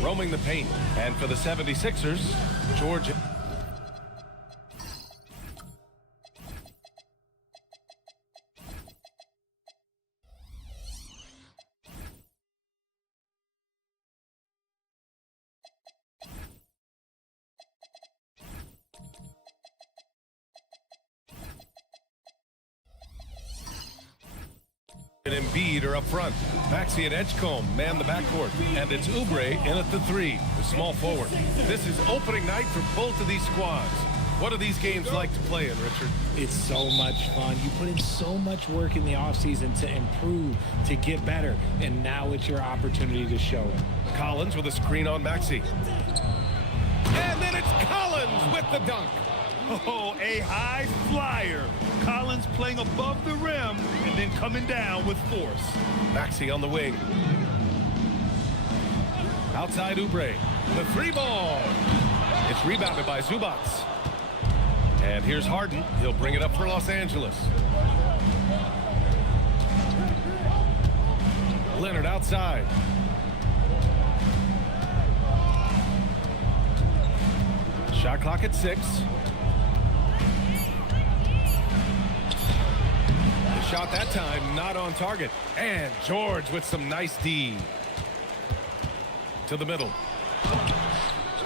roaming the paint. And for the 76ers, George. And Embiid are up front. Maxey and Edgecombe man the backcourt. And it's Oubre in at the 3, the small forward. This is opening night for both of these squads. What are these games like to play in, Richard? It's so much fun. You put in so much work in the offseason to improve, to get better, and now it's your opportunity to show it. Collins with a screen on Maxey. And then it's Collins with the dunk. Oh, a high flyer. Collins playing above the rim and then coming down with force. Maxey on the wing. Outside Oubre. The 3 ball. It's rebounded by Zubac. And here's Harden. He'll bring it up for Los Angeles. Leonard outside. Shot clock at 6. Shot that time, not on target. And George with some nice D. To the middle.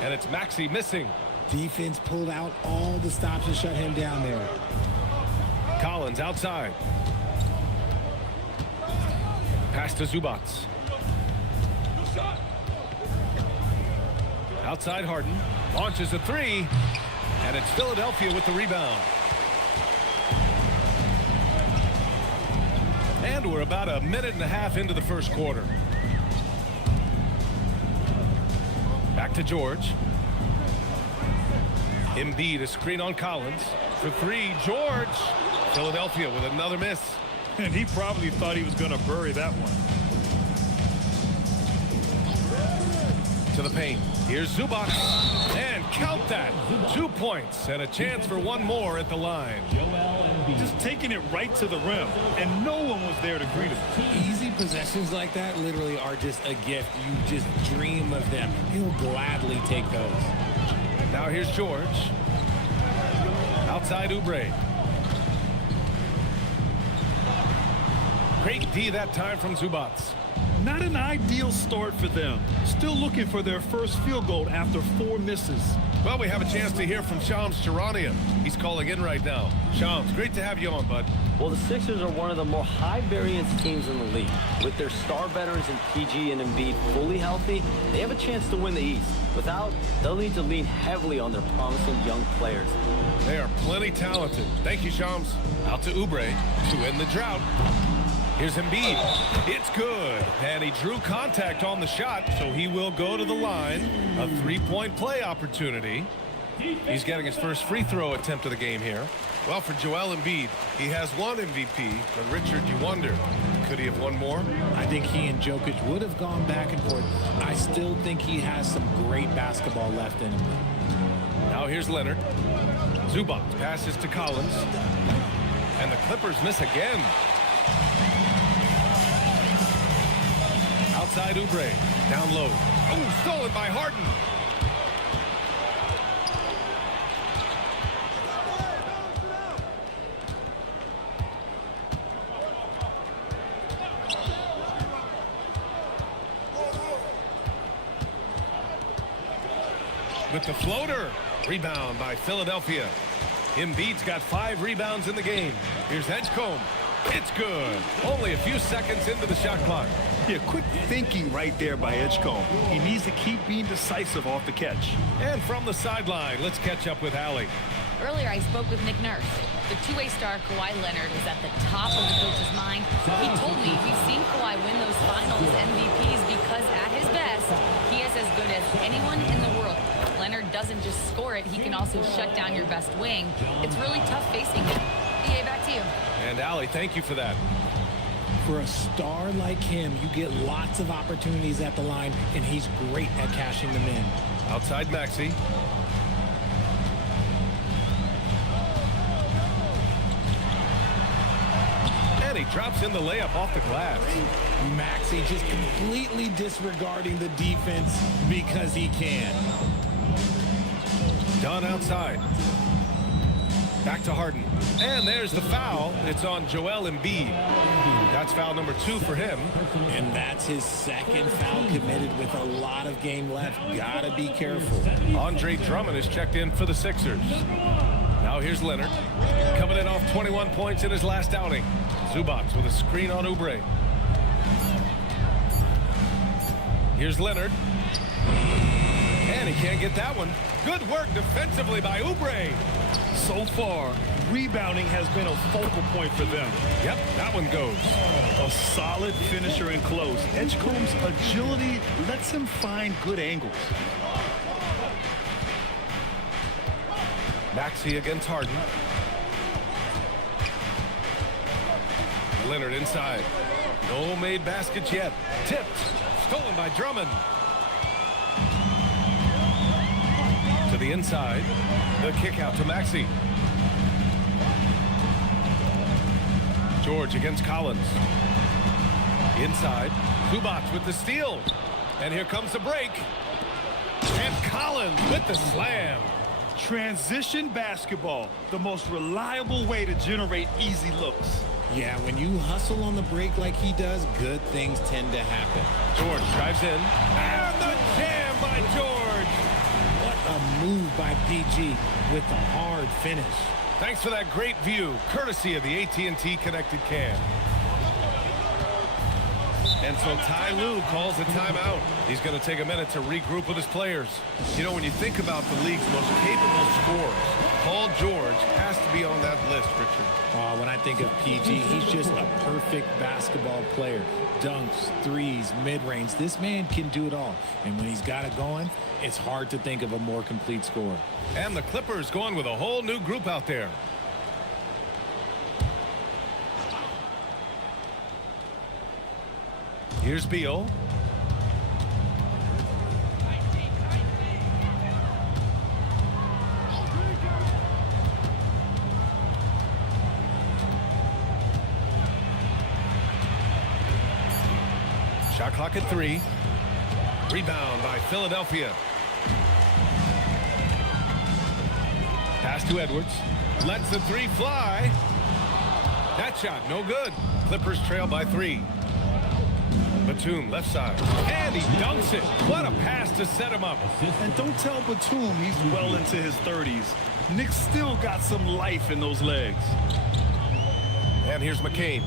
And it's Maxey missing. Defense pulled out all the stops to shut him down there. Collins outside. Pass to Zubac. Outside Harden. Launches a 3. And it's Philadelphia with the rebound. And we're about a minute and a half into the first quarter. Back to George. Embiid, a screen on Collins. For 3, George. Philadelphia with another miss. And he probably thought he was going to bury that one. To the paint. Here's Zubac. And count that. 2 points and a chance for one more at the line. Just taking it right to the rim, and no one was there to greet him. Easy possessions like that literally are just a gift. You just dream of them. He'll gladly take those. Now here's George. Outside Oubre. Great D that time from Zubac. Not an ideal start for them. Still looking for their first field goal after 4 misses. Well, we have a chance to hear from Shams Charania. He's calling in right now. Shams, great to have you on, bud. Well, the Sixers are one of the more high-variance teams in the league. With their star veterans in PG and Embiid fully healthy, they have a chance to win the East. Without, they'll need to lean heavily on their promising young players. They are plenty talented. Thank you, Shams. Out to Oubre to end the drought. Here's Embiid. It's good. And he drew contact on the shot, so he will go to the line. A 3-point play opportunity. He's getting his first free throw attempt of the game here. Well, for Joel Embiid, he has 1 MVP. But Richard, you wonder, could he have won more? I think he and Jokic would have gone back and forth. I still think he has some great basketball left in him. Now here's Leonard. Zubac passes to Collins. And the Clippers miss again. Outside Oubre. Down low. Oh, stolen by Harden. With the floater. Rebound by Philadelphia. Embiid's got 5 rebounds in the game. Here's Edgecombe. It's good. Only a few seconds into the shot clock. Yeah, quick thinking right there by Edgecombe. He needs to keep being decisive off the catch. And from the sideline, let's catch up with Allie. Earlier, I spoke with Nick Nurse. The two-way star Kawhi Leonard was at the top of the coach's mind. He told me we've seen Kawhi win those finals MVPs because at his best, he is as good as anyone in the world. Leonard doesn't just score it, he can also shut down your best wing. It's really tough facing him. BA, back to you. And Allie, thank you for that. For a star like him, you get lots of opportunities at the line, and he's great at cashing them in. Outside Maxey. And he drops in the layup off the glass. Maxey just completely disregarding the defense because he can. Dunn outside. Back to Harden. And there's the foul. It's on Joel Embiid. That's foul number 2 for him. And that's his second foul committed with a lot of game left. Gotta be careful. Andre Drummond is checked in for the Sixers. Now here's Leonard. Coming in off 21 points in his last outing. Zubac with a screen on Oubre. Here's Leonard. And he can't get that one. Good work defensively by Oubre. So far, rebounding has been a focal point for them. Yep, that one goes. A solid finisher in close. Edgecombe's agility lets him find good angles. Maxey against Harden. Leonard inside. No made baskets yet. Tipped. Stolen by Drummond. To the inside. The kick out to Maxey. George against Collins. Inside. Zubac with the steal. And here comes the break. And Collins with the slam. Transition basketball, the most reliable way to generate easy looks. Yeah, when you hustle on the break like he does, good things tend to happen. George drives in. And the jam by George. What a move by PG with the hard finish. Thanks for that great view, courtesy of the AT&T Connected Cam. And so Ty Lue calls a timeout. He's going to take a minute to regroup with his players. You know, when you think about the league's most capable scorers, Paul George has to be on that list, Richard. When I think of PG, he's just a perfect basketball player. Dunks, threes, mid-range. This man can do it all. And when he's got it going, it's hard to think of a more complete scorer. And the Clippers going with a whole new group out there. Here's Beal. Shot clock at 3. Rebound by Philadelphia. Pass to Edwards. Lets the 3 fly. That shot no good. Clippers trail by 3. Batum left side. And he dunks it. What a pass to set him up. And don't tell Batum he's well into his 30s. Nick's still got some life in those legs. And here's McCain.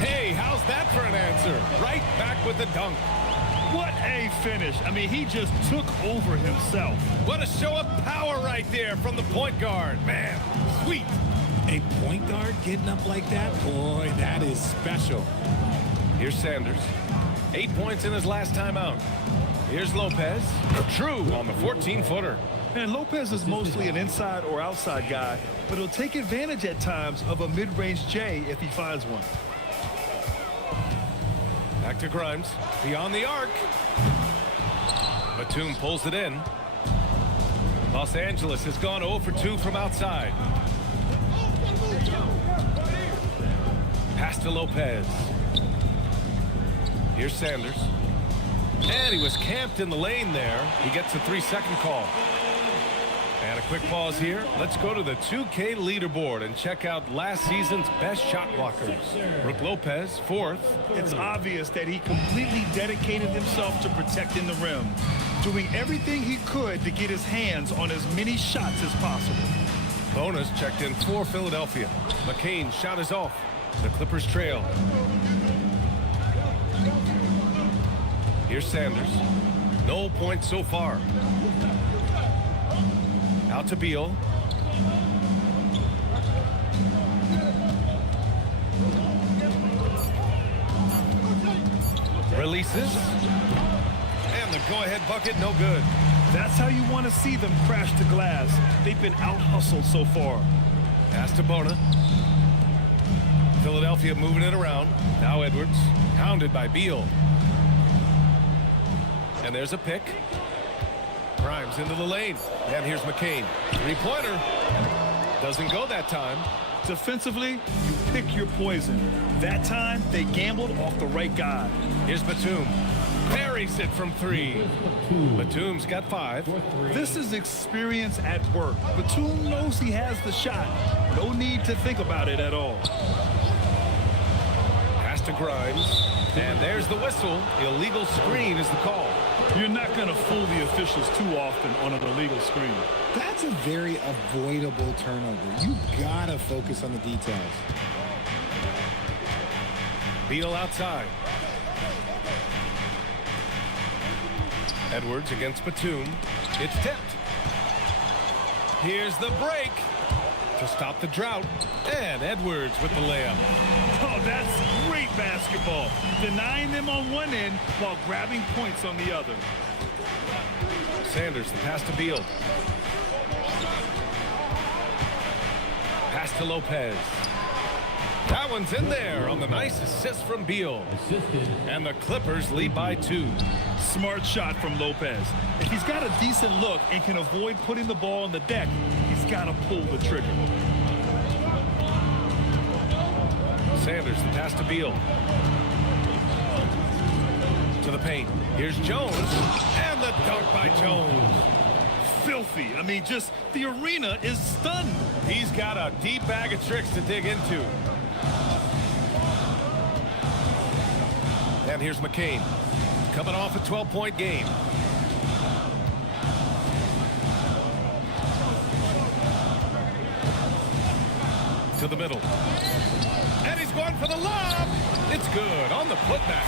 Hey, how's that for an answer? Right back with the dunk. What a finish. I mean, he just took over himself. What a show of power right there from the point guard. Man, sweet. A point guard getting up like that? Boy, that is special. Here's Sanders. 8 points in his last time out. Here's Lopez. True on the 14-footer. And Lopez is mostly an inside or outside guy, but he'll take advantage at times of a mid-range J if he finds one. Back to Grimes. Beyond the arc. Batum pulls it in. Los Angeles has gone 0 for 2 from outside. Pass to Lopez. Here's Sanders. And he was camped in the lane there. He gets a 3-second call. And a quick pause here. Let's go to the 2K leaderboard and check out last season's best shot blockers. Brook Lopez, 4th. It's obvious that he completely dedicated himself to protecting the rim, doing everything he could to get his hands on as many shots as possible. Bonus checked in for Philadelphia. McCain's shot is off. The Clippers trail. Here's Sanders. No points so far. Out to Beal. Releases. And the go-ahead bucket, no good. That's how you want to see them crash the glass. They've been out-hustled so far. Pass to Bona. Philadelphia moving it around. Now Edwards. Hounded by Beal. And there's a pick. Grimes into the lane. And here's McCain. 3-pointer. Doesn't go that time. Defensively, you pick your poison. That time, they gambled off the right guy. Here's Batum. Buries it from 3. Batum's got 5. This is experience at work. Batum knows he has the shot. No need to think about it at all. Pass to Grimes. And there's the whistle. Illegal screen is the call. You're not going to fool the officials too often on an illegal screen. That's a very avoidable turnover. You gotta focus on the details. Beal outside. Edwards against Batum. It's tipped. Here's the break to stop the drought. And Edwards with the layup. Oh, that's great basketball. Denying them on one end while grabbing points on the other. Sanders, the pass to Beal. Pass to Lopez. That one's in there on the nice assist from Beal. And the Clippers lead by 2. Smart shot from Lopez. If he's got a decent look and can avoid putting the ball on the deck, he's got to pull the trigger. Sanders, the pass to Beal. To the paint. Here's Jones. And the dunk by Jones. Filthy. I mean, just the arena is stunned. He's got a deep bag of tricks to dig into. And here's McCain. Coming off a 12-point game. To the middle. And he's going for the lob. It's good on the putback.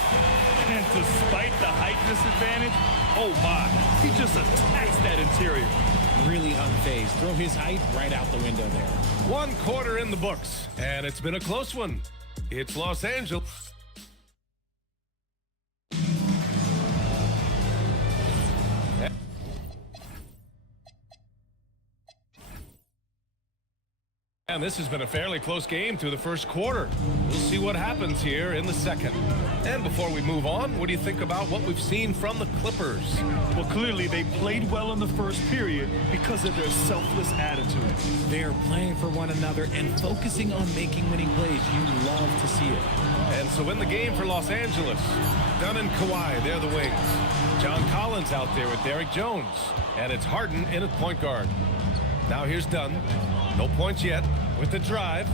And despite the height disadvantage, oh my, he just attacks that interior. Really unfazed. Throw his height right out the window there. 1 quarter in the books, and it's been a close one. It's Los Angeles. And this has been a fairly close game through the first quarter. We'll see what happens here in the second. And before we move on, what do you think about what we've seen from the Clippers? Well, clearly they played well in the first period because of their selfless attitude. They're playing for one another and focusing on making winning plays. You love to see it. And so in the game for Los Angeles, Dunn and Kawhi, they're the wings. John Collins out there with Derrick Jones. And it's Harden in at point guard. Now here's Dunn. No points yet with the drive.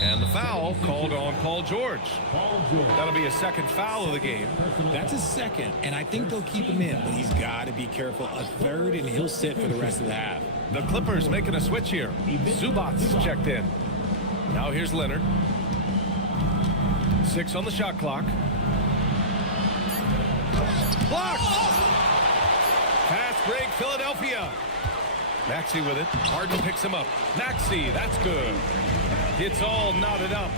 And the foul called on Paul George. That'll be a second foul of the game. That's a second, and I think they'll keep him in, but he's got to be careful. A third, and he'll sit for the rest of the half. The Clippers making a switch here. Zubats is checked in. Now here's Leonard. 6 on the shot clock. Blocked! Pass break, Philadelphia. Maxey with it. Harden picks him up. Maxey, that's good. It's all knotted up.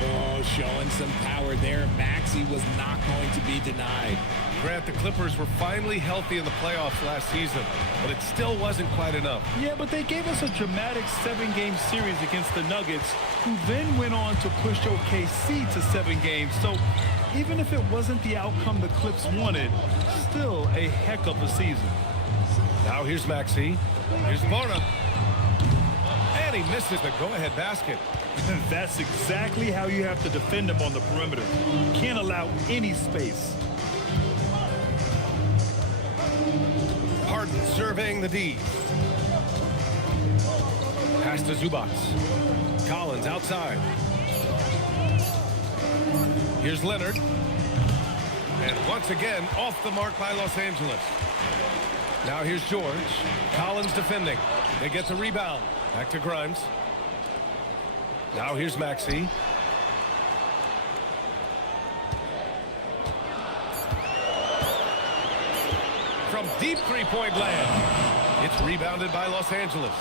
Oh, showing some power there. Maxey was not going to be denied. Grant, the Clippers were finally healthy in the playoffs last season, but it still wasn't quite enough. Yeah, but they gave us a dramatic 7-game series against the Nuggets, who then went on to push OKC to 7 games. So even if it wasn't the outcome the Clips wanted, still a heck of a season. Now here's Maxey. Here's Bona. And he misses the go-ahead basket. That's exactly how you have to defend him on the perimeter. You can't allow any space. Harden surveying the D. Pass to Zubats. Collins outside. Here's Leonard. And once again, off the mark by Los Angeles. Now here's George. Collins defending. They get the rebound. Back to Grimes. Now here's Maxey. From deep three-point land. It's rebounded by Los Angeles.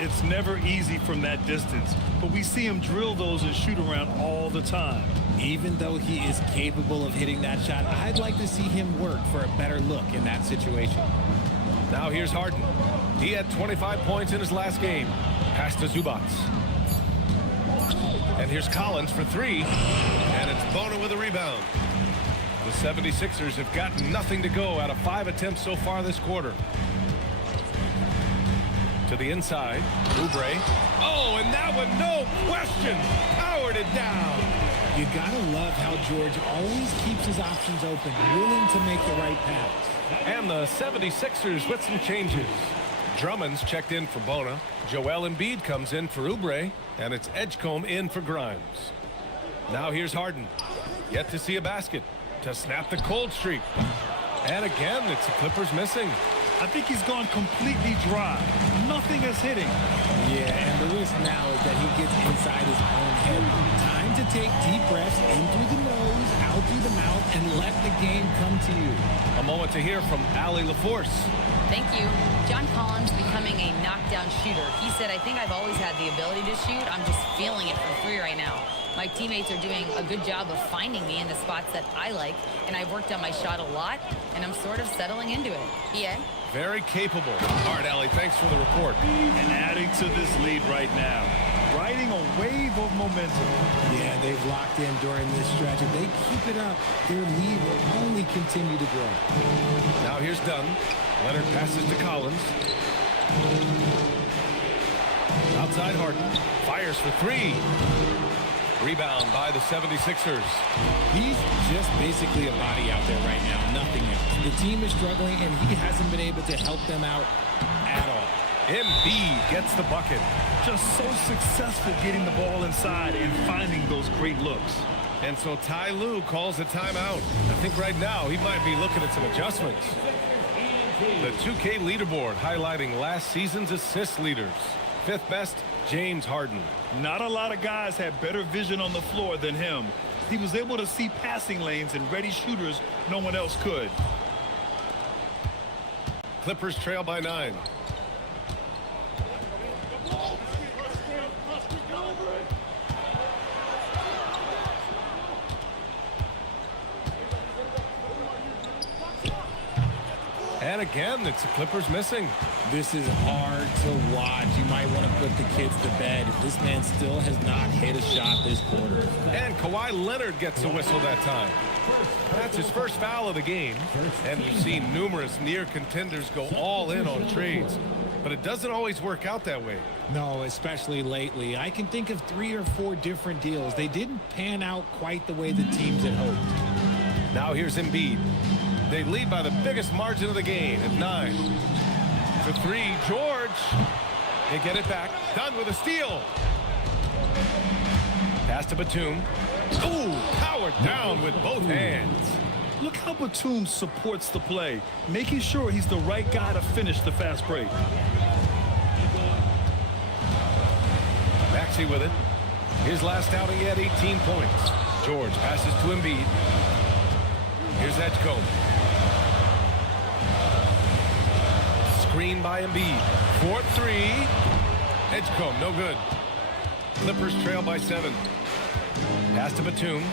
It's never easy from that distance, but we see him drill those and shoot around all the time. Even though he is capable of hitting that shot, I'd like to see him work for a better look in that situation. Now here's Harden. He had 25 points in his last game. Pass to Zubats. And here's Collins for 3. And it's Bona with a rebound. The 76ers have gotten nothing to go out of 5 attempts so far this quarter. To the inside. Oubre. Oh, and that one, no question, powered it down. You gotta love how George always keeps his options open, willing to make the right pass. And the 76ers with some changes. Drummond's checked in for Bona. Joel Embiid comes in for Oubre. And it's Edgecombe in for Grimes. Now here's Harden. Yet to see a basket to snap the cold streak. And again, it's the Clippers missing. I think he's gone completely dry. Nothing is hitting. Yeah, and the risk now is that he gets inside his own head. Time to take deep breaths in through the nose, out through the mouth, and let the game come to you. A moment to hear from Allie LaForce. Thank you. John Collins becoming a knockdown shooter. He said, I think I've always had the ability to shoot. I'm just feeling it from three right now. My teammates are doing a good job of finding me in the spots that I like, and I've worked on my shot a lot, and I'm sort of settling into it. Yeah. Very capable. All right, Allie, thanks for the report. And adding to this lead right now. Riding a wave of momentum. Yeah, they've locked in during this stretch. If they keep it up, their lead will only continue to grow. Now here's Dunn. Leonard passes to Collins. Outside Harden. Fires for three. Rebound by the 76ers. He's just basically a body out there right now, nothing else. The team is struggling, and he hasn't been able to help them out at all. Embiid gets the bucket. Just so successful getting the ball inside and finding those great looks. And so Ty Lue calls a timeout. I think right now he might be looking at some adjustments. The 2K leaderboard highlighting last season's assist leaders. Fifth best, James Harden. Not a lot of guys had better vision on the floor than him. He was able to see passing lanes and ready shooters no one else could. Clippers trail by 9. And again, it's the Clippers missing. This is hard to watch. You might want to put the kids to bed. This man still has not hit a shot this quarter. And Kawhi Leonard gets a whistle that time. That's his first foul of the game. And we've seen numerous near contenders go all in on trades. But it doesn't always work out that way. No, especially lately. I can think of 3 or 4 different deals. They didn't pan out quite the way the teams had hoped. Now here's Embiid. They lead by the biggest margin of the game at 9. For 3, George. They get it back. Done with a steal. Pass to Batum. Ooh, powered down with both hands. Look how Batum supports the play, making sure he's the right guy to finish the fast break. Maxey with it. His last outing, he had 18 points. George passes to Embiid. Here's Edgecombe. Screen by Embiid. 4-3. Edgecombe, no good. Clippers trail by 7. Pass to Batum.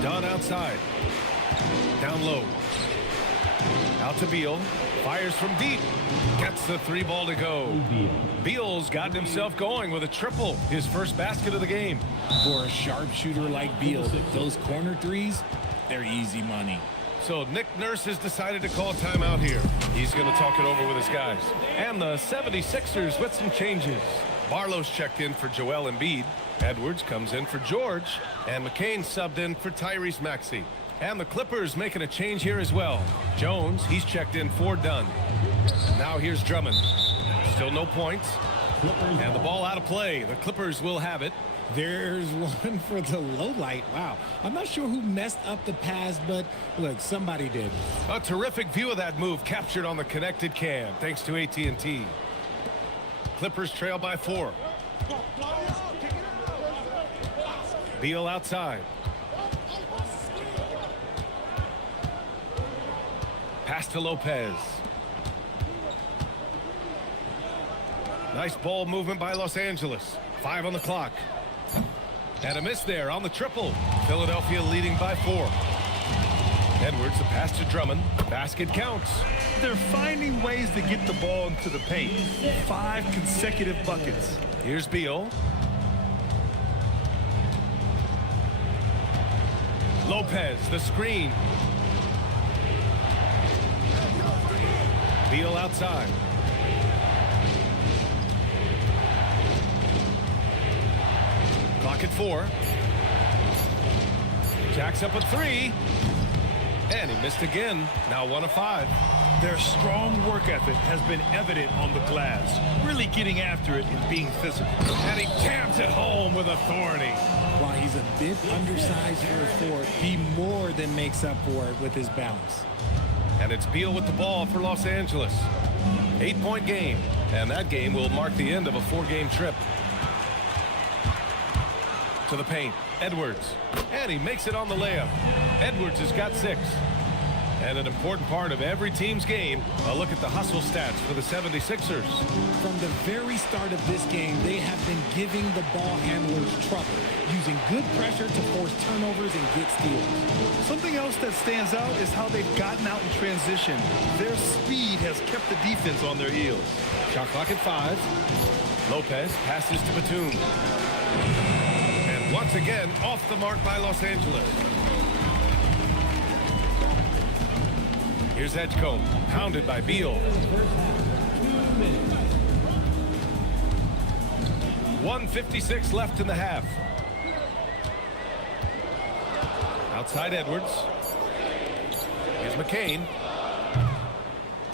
Dunn outside. Down low. Out to Beal. Fires from deep. Gets the 3 ball to go. Beal's gotten himself going with a triple. His first basket of the game. For a sharpshooter like Beal, those corner threes, they're easy money. So Nick Nurse has decided to call timeout here. He's going to talk it over with his guys. And the 76ers with some changes. Barlow's checked in for Joel Embiid. Edwards comes in for George. And McCain subbed in for Tyrese Maxey. And the Clippers making a change here as well. Jones, he's checked in for Dunn. Now here's Drummond. Still no points. And the ball out of play. The Clippers will have it. There's one for the low light. Wow. I'm not sure who messed up the pass, but look, somebody did. A terrific view of that move captured on the connected cam, thanks to AT&T. Clippers trail by 4. Beal outside. Pass to Lopez. Nice ball movement by Los Angeles. 5 on the clock. And a miss there on the triple. Philadelphia leading by 4. Edwards, the pass to Drummond. Basket counts. They're finding ways to get the ball into the paint. 5 consecutive buckets. Here's Beal. Lopez, the screen. Beal outside. Clock at 4. Jacks up a 3. And he missed again. Now 1 of 5. Their strong work ethic has been evident on the glass, really getting after it and being physical. And he jams it home with authority. While he's a bit undersized for a forward, he more than makes up for it with his balance. And it's Beal with the ball for Los Angeles. 8-point game. And that game will mark the end of a 4-game trip. To the paint. Edwards. And he makes it on the layup. Edwards has got 6. And an important part of every team's game, a look at the hustle stats for the 76ers. From the very start of this game, they have been giving the ball handlers trouble, using good pressure to force turnovers and get steals. Something else that stands out is how they've gotten out in transition. Their speed has kept the defense on their heels. Shot clock at 5. Lopez passes to Batum. And once again, off the mark by Los Angeles. Here's Edgecombe, pounded by Beal. 1:56 left in the half. Outside Edwards. Here's McCain.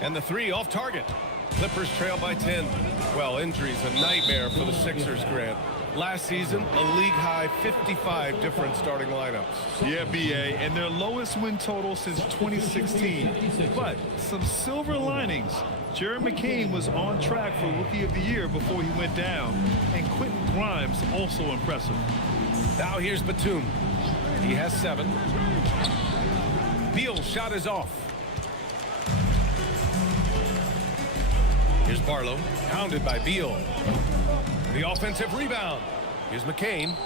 And the 3 off target. Clippers trail by 10. Well, injuries a nightmare for the Sixers, Grant. Last season, a league-high 55 different starting lineups. Yeah, B.A., and their lowest win total since 2016. But some silver linings. Jared McCain was on track for Rookie of the Year before he went down. And Quentin Grimes also impressive. Now here's Batum. He has 7. Beal's shot is off. Here's Barlow, pounded by Beal. The offensive rebound. Here's McCain.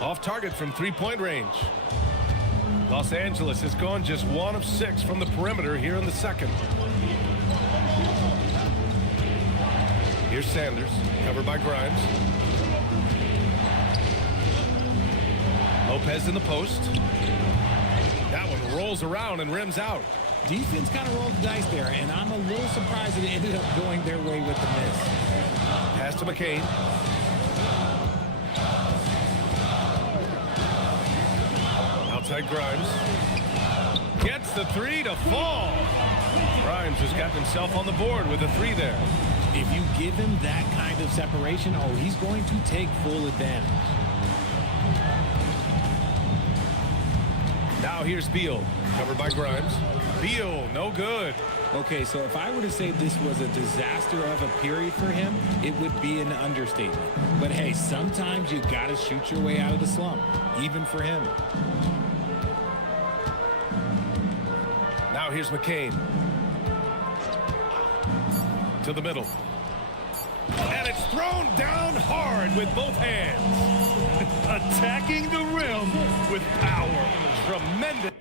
Off target from 3-point range. Los Angeles has gone just 1 of 6 from the perimeter here in the second. Here's Sanders, covered by Grimes. Lopez in the post. That one rolls around and rims out. Defense kind of rolled the dice there, and I'm a little surprised that it ended up going their way with the miss. Pass to McCain. Outside Grimes. Gets the 3 to fall. Grimes has got himself on the board with a 3 there. If you give him that kind of separation, oh, he's going to take full advantage. Now here's Beal, covered by Grimes. Beal, no good. Okay, so if I were to say this was a disaster of a period for him, it would be an understatement. But hey, sometimes you got to shoot your way out of the slump, even for him. Now here's McCain. To the middle. And it's thrown down hard with both hands. Attacking the rim with power. Tremendous.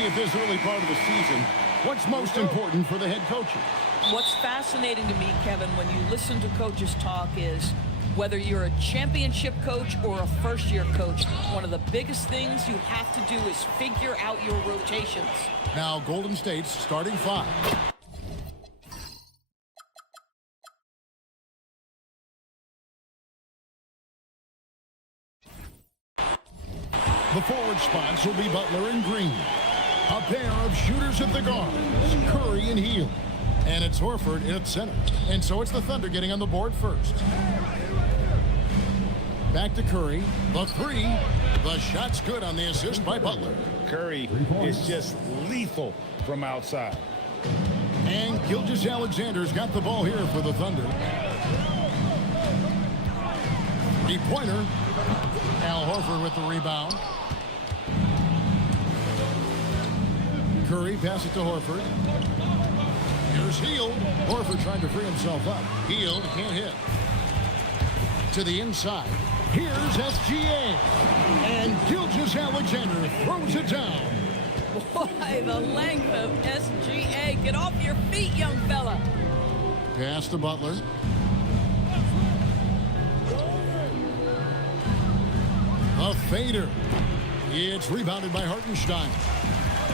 At this early part of the season, what's most important for the head coaches? What's fascinating to me, Kevin, when you listen to coaches talk is whether you're a championship coach or a first-year coach, one of the biggest things you have to do is figure out your rotations. Now, Golden State's starting five. The forward spots will be Butler and Green. A pair of shooters at the guards, Curry and Hield. And it's Horford at center. And so it's the Thunder getting on the board first. Back to Curry. The three. The shot's good on the assist by Butler. Curry is just lethal from outside. And Gilgeous-Alexander's got the ball here for the Thunder. Three-pointer. Al Horford with the rebound. Curry pass it to Horford. Here's Hield. Horford trying to free himself up. Hield can't hit. To the inside. Here's SGA. And Gilgeous-Alexander throws it down. Boy, the length of SGA. Get off your feet, young fella. Pass to Butler. A fader. It's rebounded by Hartenstein.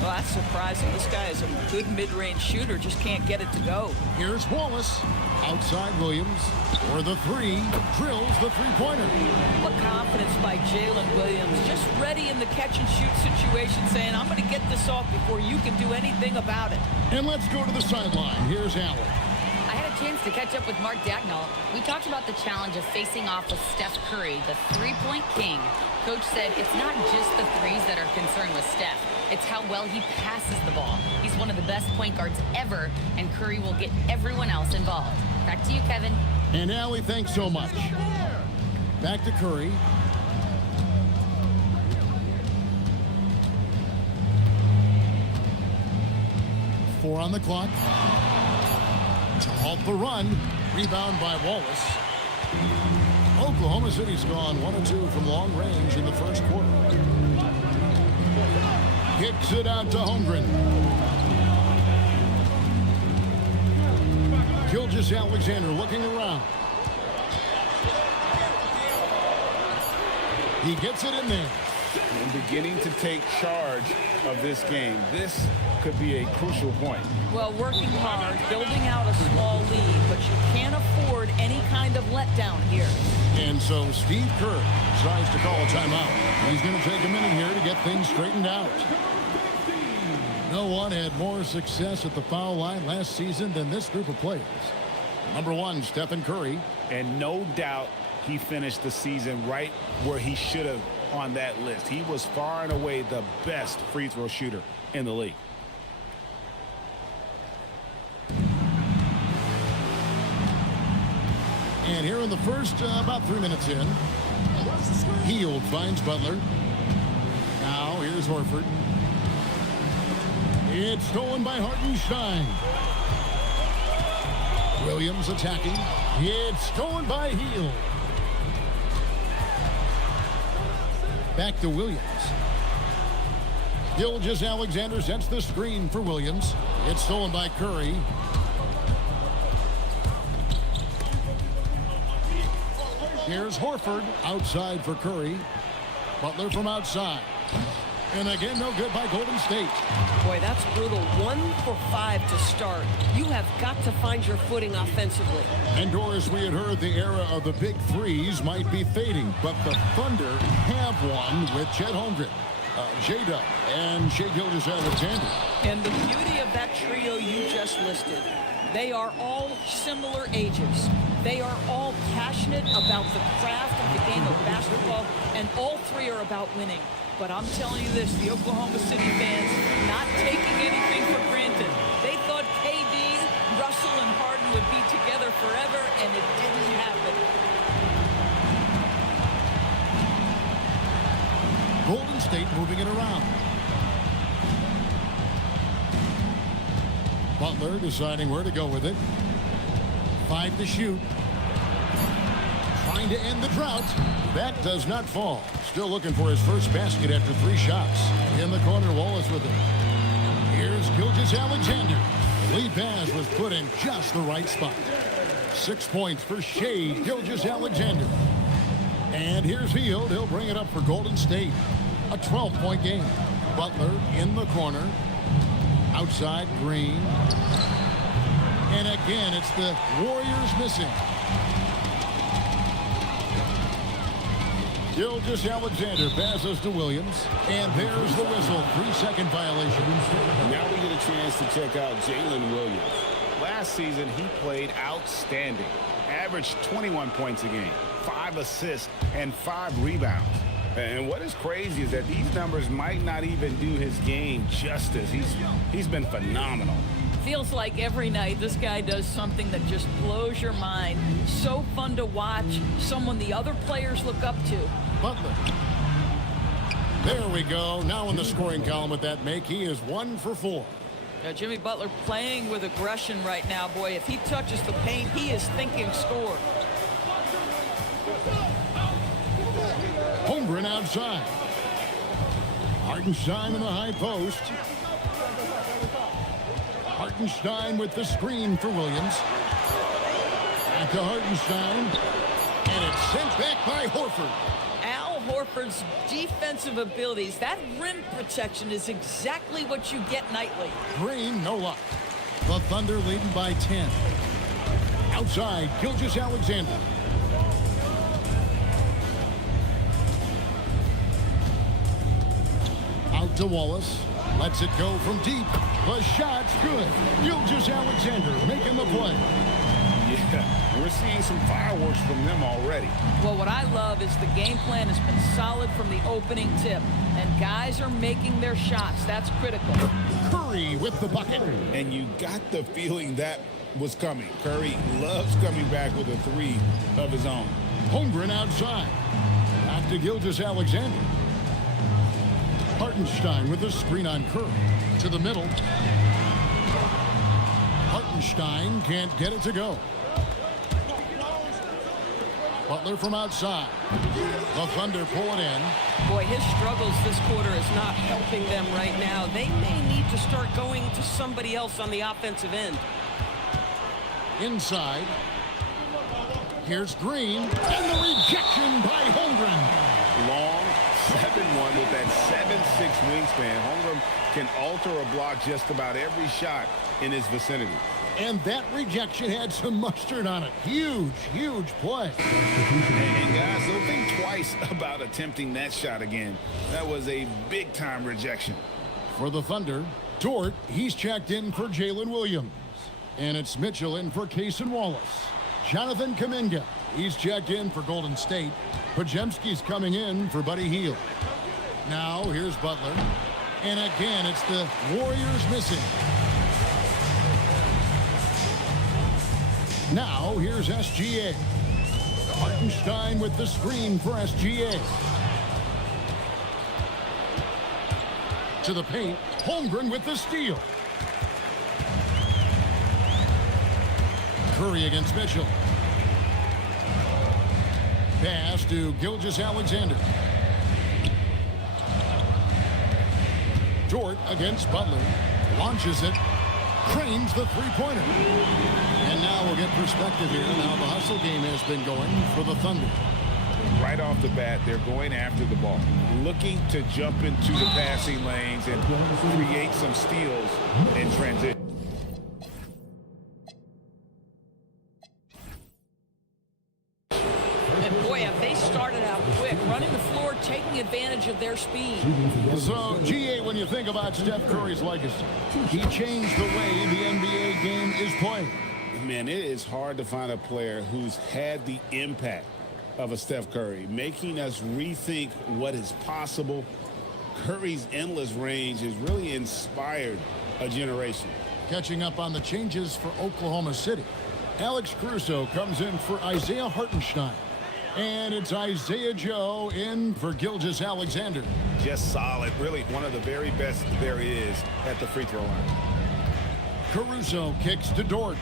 Well, that's surprising. This guy is a good mid-range shooter, just can't get it to go. Here's Wallace. Outside Williams. For the three. Drills the three-pointer. What confidence by Jalen Williams. Just ready in the catch-and-shoot situation, saying, I'm going to get this off before you can do anything about it. And let's go to the sideline. Here's Allen. I had a chance to catch up with Mark Dagnall. We talked about the challenge of facing off with Steph Curry, the three-point king. Coach said it's not just the threes that are concerned with Steph. It's how well he passes the ball. He's one of the best point guards ever, and Curry will get everyone else involved. Back to you, Kevin. And Allie, thanks so much. Back to Curry. Four on the clock. To halt the run. Rebound by Wallace. Oklahoma City's gone 1 of 2 from long range in the first quarter. Kicks it out to Holmgren. Gilgeous-Alexander looking around. He gets it in there. And beginning to take charge of this game. This could be a crucial point. Well, working hard, building out a small lead, but you can't afford any kind of letdown here. And so Steve Kerr decides to call a timeout. He's going to take a minute here to get things straightened out. No one had more success at the foul line last season than this group of players. Number one, Stephen Curry. And no doubt he finished the season right where he should have on that list. He was far and away the best free throw shooter in the league. And here in the first, about 3 minutes in, Hield finds Butler. Now here's Horford. It's stolen by Hartenstein. Williams attacking. It's stolen by Hield. Back to Williams. Gilgeous-Alexander sets the screen for Williams. It's stolen by Curry. Here's Horford outside for Curry. Butler from outside. And again, no good by Golden State. Boy, that's brutal. 1 for 5 to start. You have got to find your footing offensively. And Doris, we had heard the era of the big threes might be fading, but the Thunder have one with Chet Holmgren, J-Dub, and Shai Gilgeous-Alexander. And the beauty of that trio you just listed, they are all similar ages. They are all passionate about the craft of the game of basketball, and all three are about winning. But I'm telling you this, the Oklahoma City fans not taking anything for granted. They thought KD, Russell, and Harden would be together forever, and it didn't happen. Golden State moving it around. Butler deciding where to go with it. 5 to shoot. Trying to end the drought. That does not fall. Still looking for his first basket after 3 shots. In the corner, Wallace with it. Here's Gilgeous-Alexander. Lead pass was put in just the right spot. 6 points for Shai Gilgeous-Alexander. And here's Hield. He'll bring it up for Golden State. A 12-point game. Butler in the corner. Outside, Green. And again, it's the Warriors missing. Gilgeous-Alexander passes to Williams. And there's the whistle. 3-second violation. Now we get a chance to check out Jalen Williams. Last season, he played outstanding. Averaged 21 points a game, 5 assists, and 5 rebounds. And what is crazy is that these numbers might not even do his game justice. He's been phenomenal. Feels like every night this guy does something that just blows your mind. So fun to watch. Someone the other players look up to. Butler. There we go. Now in the scoring column with that make, he is 1 for 4. Jimmy Butler playing with aggression right now, boy. If he touches the paint, he is thinking score. Holmgren outside. Hartenstein in the high post. Hartenstein with the screen for Williams. Back to Hartenstein. And it's sent back by Horford. Al Horford's defensive abilities, that rim protection is exactly what you get nightly. Green, no luck. The Thunder leading by 10. Outside, Gilgeous-Alexander. Out to Wallace. Lets it go from deep. The shot's good. Gilgeous-Alexander making the play. Yeah, we're seeing some fireworks from them already. Well, what I love is the game plan has been solid from the opening tip. And guys are making their shots. That's critical. Curry with the bucket. And you got the feeling that was coming. Curry loves coming back with a 3 of his own. Holmgren outside. Back to Gilgeous-Alexander. Hartenstein with the screen on Curry. To the middle. Hartenstein can't get it to go. Butler from outside. The Thunder pull it in. Boy, his struggles this quarter is not helping them right now. They may need to start going to somebody else on the offensive end. Inside. Here's Green. And the rejection by Holmgren. Long 7-1 with that 7'6" wingspan. Holmgren can alter or block just about every shot in his vicinity. And that rejection had some mustard on it. Huge, huge play. And guys, don't think twice about attempting that shot again. That was a big-time rejection. For the Thunder, Dort, he's checked in for Jalen Williams. And it's Mitchell in for Cason Wallace. Jonathan Kuminga, he's checked in for Golden State. Podziemski's coming in for Buddy Hield. Now, here's Butler. And again, it's the Warriors missing. Now, here's SGA. Hartenstein with the screen for SGA. To the paint, Holmgren with the steal. Curry against Mitchell. Pass to Gilgeous-Alexander. Dort against Butler. Launches it. Cranes the three-pointer. And now we'll get perspective here on how the hustle game has been going for the Thunder. Right off the bat, they're going after the ball, looking to jump into the passing lanes and create some steals in transition. And boy, have they started out quick, running the floor, taking advantage of their speed. So, GA, when you think about Steph Curry's legacy, he changed the way the NBA game is played. Man, it is hard to find a player who's had the impact of a Steph Curry, making us rethink what is possible. Curry's endless range has really inspired a generation. Catching up on the changes for Oklahoma City. Alex Caruso comes in for Isaiah Hartenstein. And it's Isaiah Joe in for Gilgeous-Alexander. Just solid. Really one of the very best there is at the free throw line. Caruso kicks to Dort.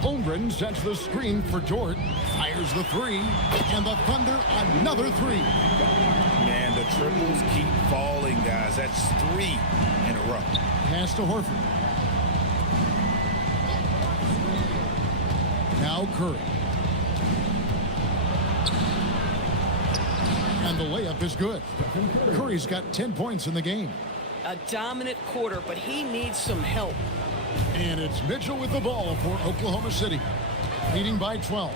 Holmgren sets the screen for Dort. Fires the three. And the Thunder another three. Man, the triples keep falling, guys. That's 3 in a row. Pass to Horford. Now Curry. And the layup is good. Curry's got 10 points in the game. A dominant quarter, but he needs some help. And it's Mitchell with the ball for Oklahoma City, leading by 12.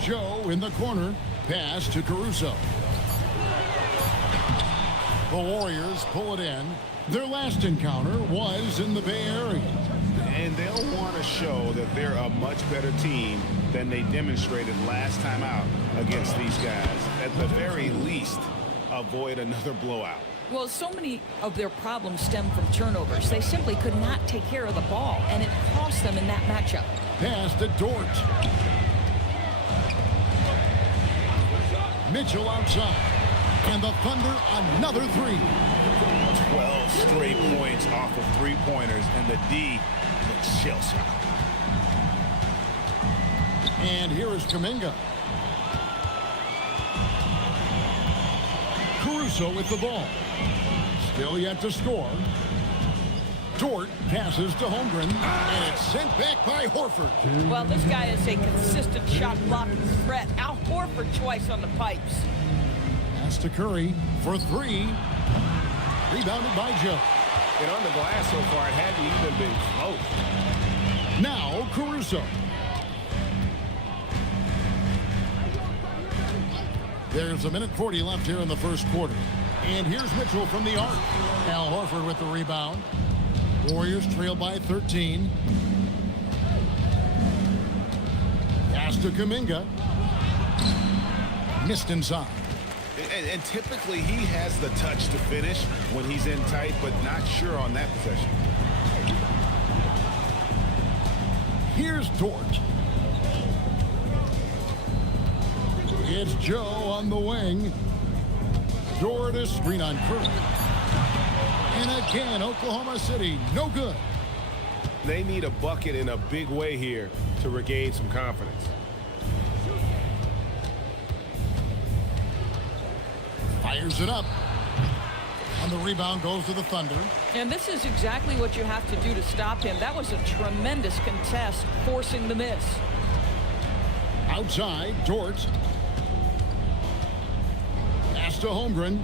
Joe in the corner, pass to Caruso. The Warriors pull it in. Their last encounter was in the Bay Area. And they'll want to show that they're a much better team than they demonstrated last time out against these guys. At the very least, avoid another blowout. Well, so many of their problems stem from turnovers. They simply could not take care of the ball, and it cost them in that matchup. Pass to Dort. Mitchell outside. And the Thunder another three. 12 straight points off of three-pointers, and the D looks shell-shocked. And here is Kuminga. Caruso with the ball. Still yet to score. Dort passes to Holmgren, and it's sent back by Horford. Well, this guy is a consistent shot blocking threat. Al Horford twice on the pipes. Pass to Curry for three. Rebounded by Joe. And on the glass so far, it hadn't even been close. Now Caruso. There's 1:40 left here in the first quarter. And here's Mitchell from the arc. Al Horford with the rebound. Warriors trail by 13. Pass to Kuminga. Missed inside. And typically he has the touch to finish when he's in tight, but not sure on that possession. Here's Dort. It's Joe on the wing. Dort is screen on Curry. And again, Oklahoma City, no good. They need a bucket in a big way here to regain some confidence. Fires it up. And the rebound goes to the Thunder. And this is exactly what you have to do to stop him. That was a tremendous contest, forcing the miss. Outside, Dort. Pass to Holmgren.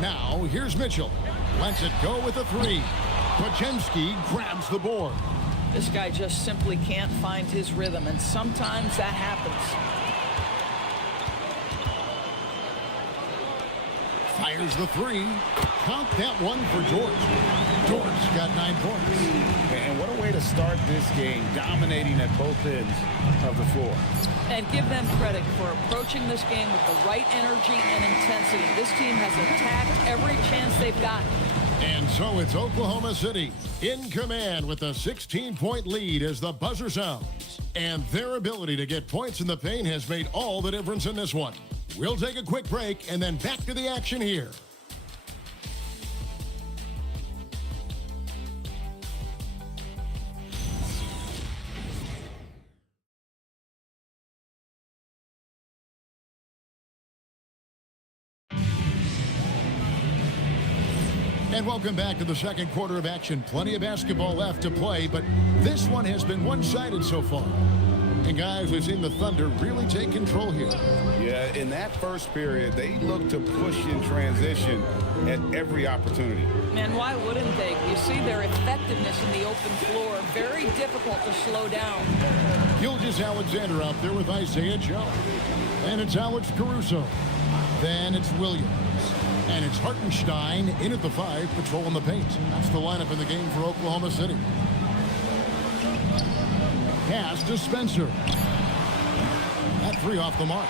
Now, here's Mitchell. Lets it go with a three. Podziemski grabs the board. This guy just simply can't find his rhythm, and sometimes that happens. Fires the three. Count that one for George. George got 9 points. And what a way to start this game, dominating at both ends of the floor. And give them credit for approaching this game with the right energy and intensity. This team has attacked every chance they've gotten. And so it's Oklahoma City in command with a 16-point lead as the buzzer sounds. And their ability to get points in the paint has made all the difference in this one. We'll take a quick break and then back to the action here. And welcome back to the second quarter of action. Plenty of basketball left to play, but this one has been one-sided so far. And guys, we've seen the Thunder really take control here. Yeah, in that first period, they looked to push in transition at every opportunity. And why wouldn't they? You see their effectiveness in the open floor. Very difficult to slow down. Gilgeous-Alexander out there with Isaiah Joe. And it's Alex Caruso. Then it's Williams. And it's Hartenstein in at the 5, patrolling the paint. That's the lineup in the game for Oklahoma City. Pass to Spencer. That 3 off the mark.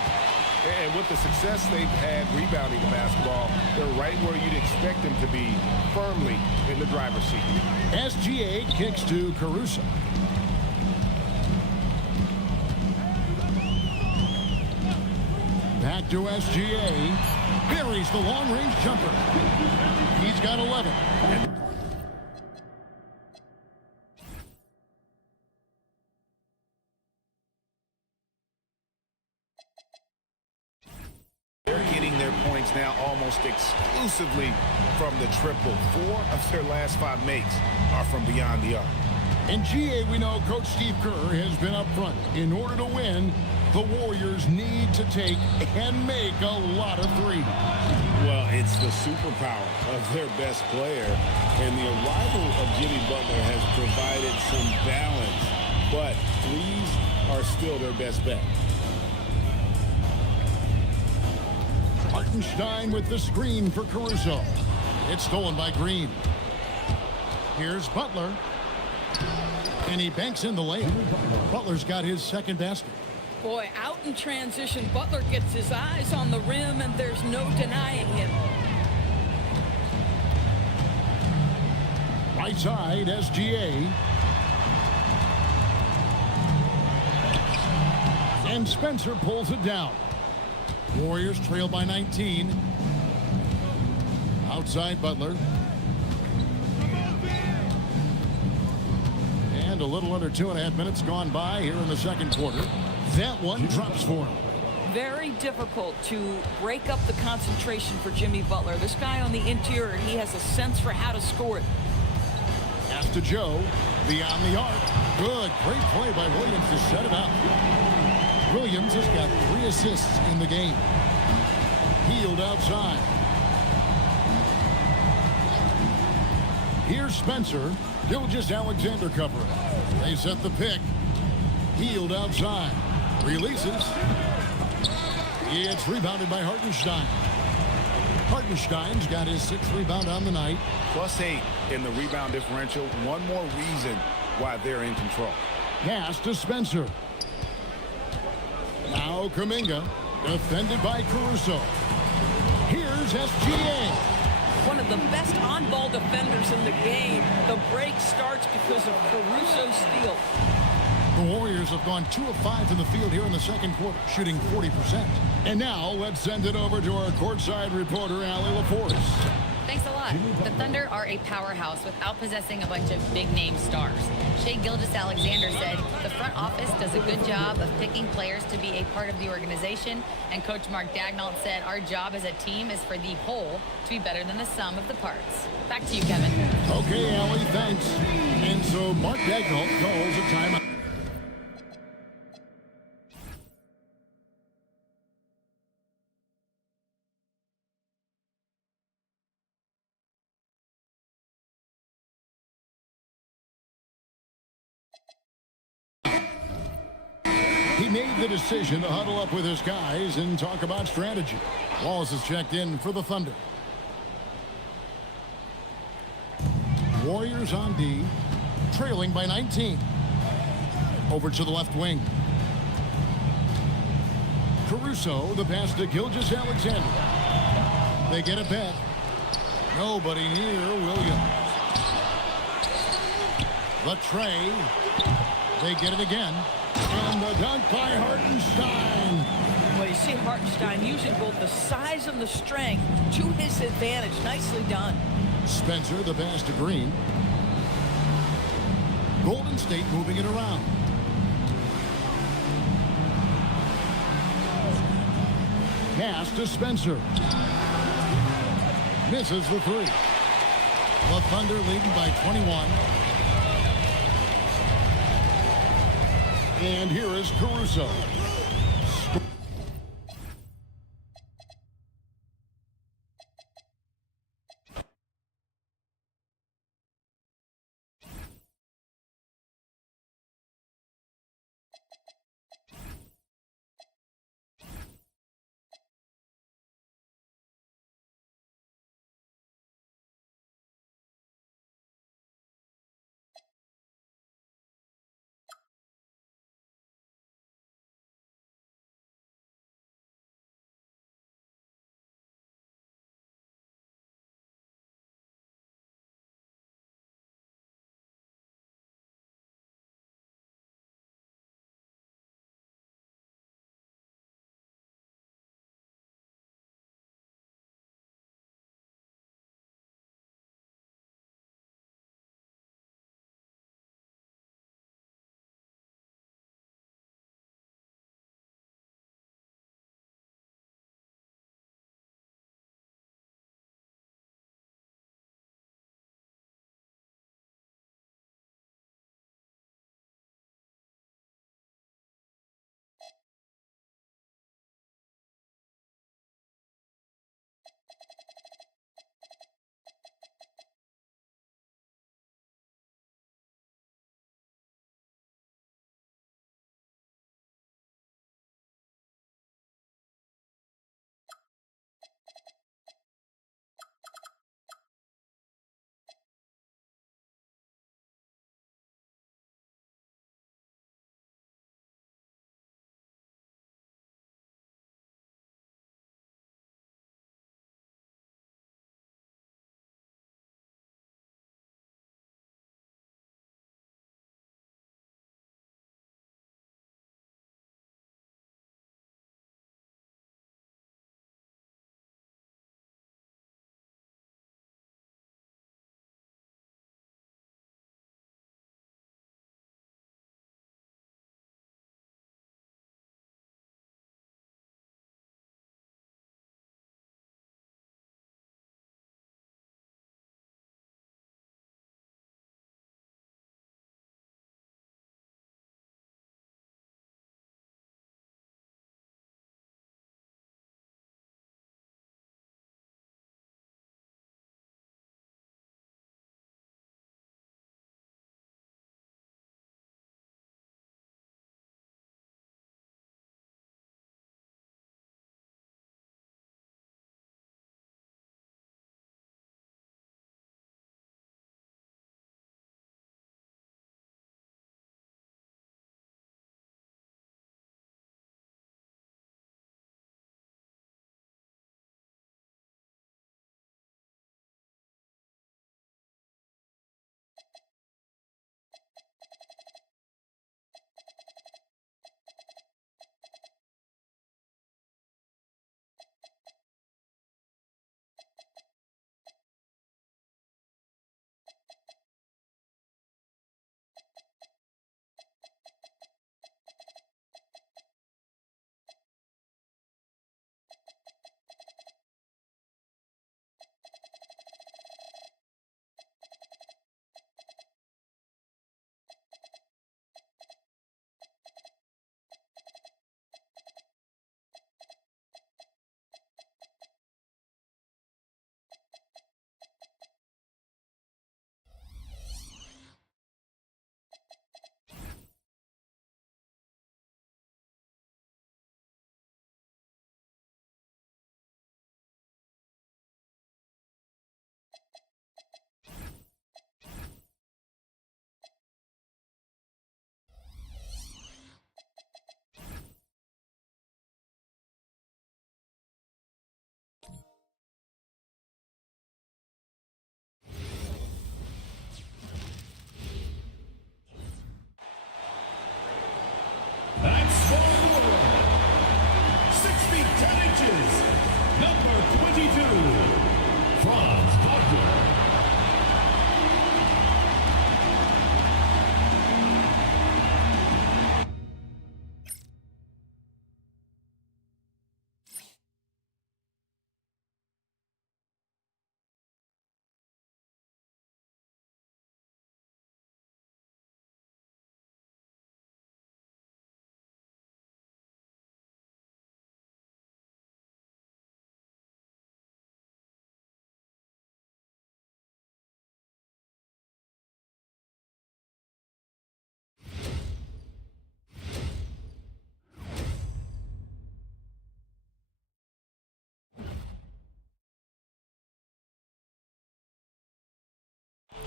And with the success they've had rebounding the basketball, they're right where you'd expect them to be, firmly in the driver's seat. SGA kicks to Caruso. Back to SGA. Buries the long-range jumper. He's got 11. They're getting their points now almost exclusively from the triple. 4 of their last 5 makes are from beyond the arc. In GA, we know Coach Steve Kerr has been up front. In order to win, the Warriors need to take and make a lot of threes. Well, it's the superpower of their best player, and the arrival of Jimmy Butler has provided some balance, but threes are still their best bet. Hartenstein with the screen for Caruso. It's stolen by Green. Here's Butler. And he banks in the layup. Butler's got his second basket. Boy, out in transition, Butler gets his eyes on the rim, and there's no denying him. Right side, SGA. And Spencer pulls it down. Warriors trail by 19. Outside Butler. And a little under 2.5 minutes gone by here in the second quarter. That one drops for him. Very difficult to break up the concentration for Jimmy Butler. This guy on the interior, he has a sense for how to score it. Pass to Joe. Beyond the arc. Good. Great play by Williams to set it up. Williams has got 3 assists in the game. Healed outside. Here's Spencer. Gilgeous-Alexander covering. They set the pick. Healed outside. Releases. It's rebounded by Hartenstein. Hartenstein's got his 6th rebound on the night. +8 in the rebound differential. One more reason why they're in control. Pass to Spencer. Now Kuminga. Defended by Caruso. Here's SGA. One of the best on-ball defenders in the game. The break starts because of Caruso's steal. The Warriors have gone 2 of 5 in the field here in the second quarter, shooting 40%. And now let's send it over to our courtside reporter, Allie LaForce. Thanks a lot. The Thunder are a powerhouse without possessing a bunch of big-name stars. Shai Gilgeous-Alexander said the front office does a good job of picking players to be a part of the organization, and Coach Mark Daigneault said our job as a team is for the whole to be better than the sum of the parts. Back to you, Kevin. Okay, Allie, thanks. And so Mark Daigneault calls a timeout. He made the decision to huddle up with his guys and talk about strategy. Wallace has checked in for the Thunder. Warriors on D, trailing by 19. Over to the left wing. Caruso, the pass to Gilgeous-Alexander. They get it back. Nobody near Williams. The tray. They get it again. And the dunk by Hartenstein. Well, you see Hartenstein using both the size and the strength to his advantage. Nicely done. Spencer, the pass to Green. Golden State moving it around. Pass to Spencer. Misses the 3. The Thunder leading by 21. And here is Caruso.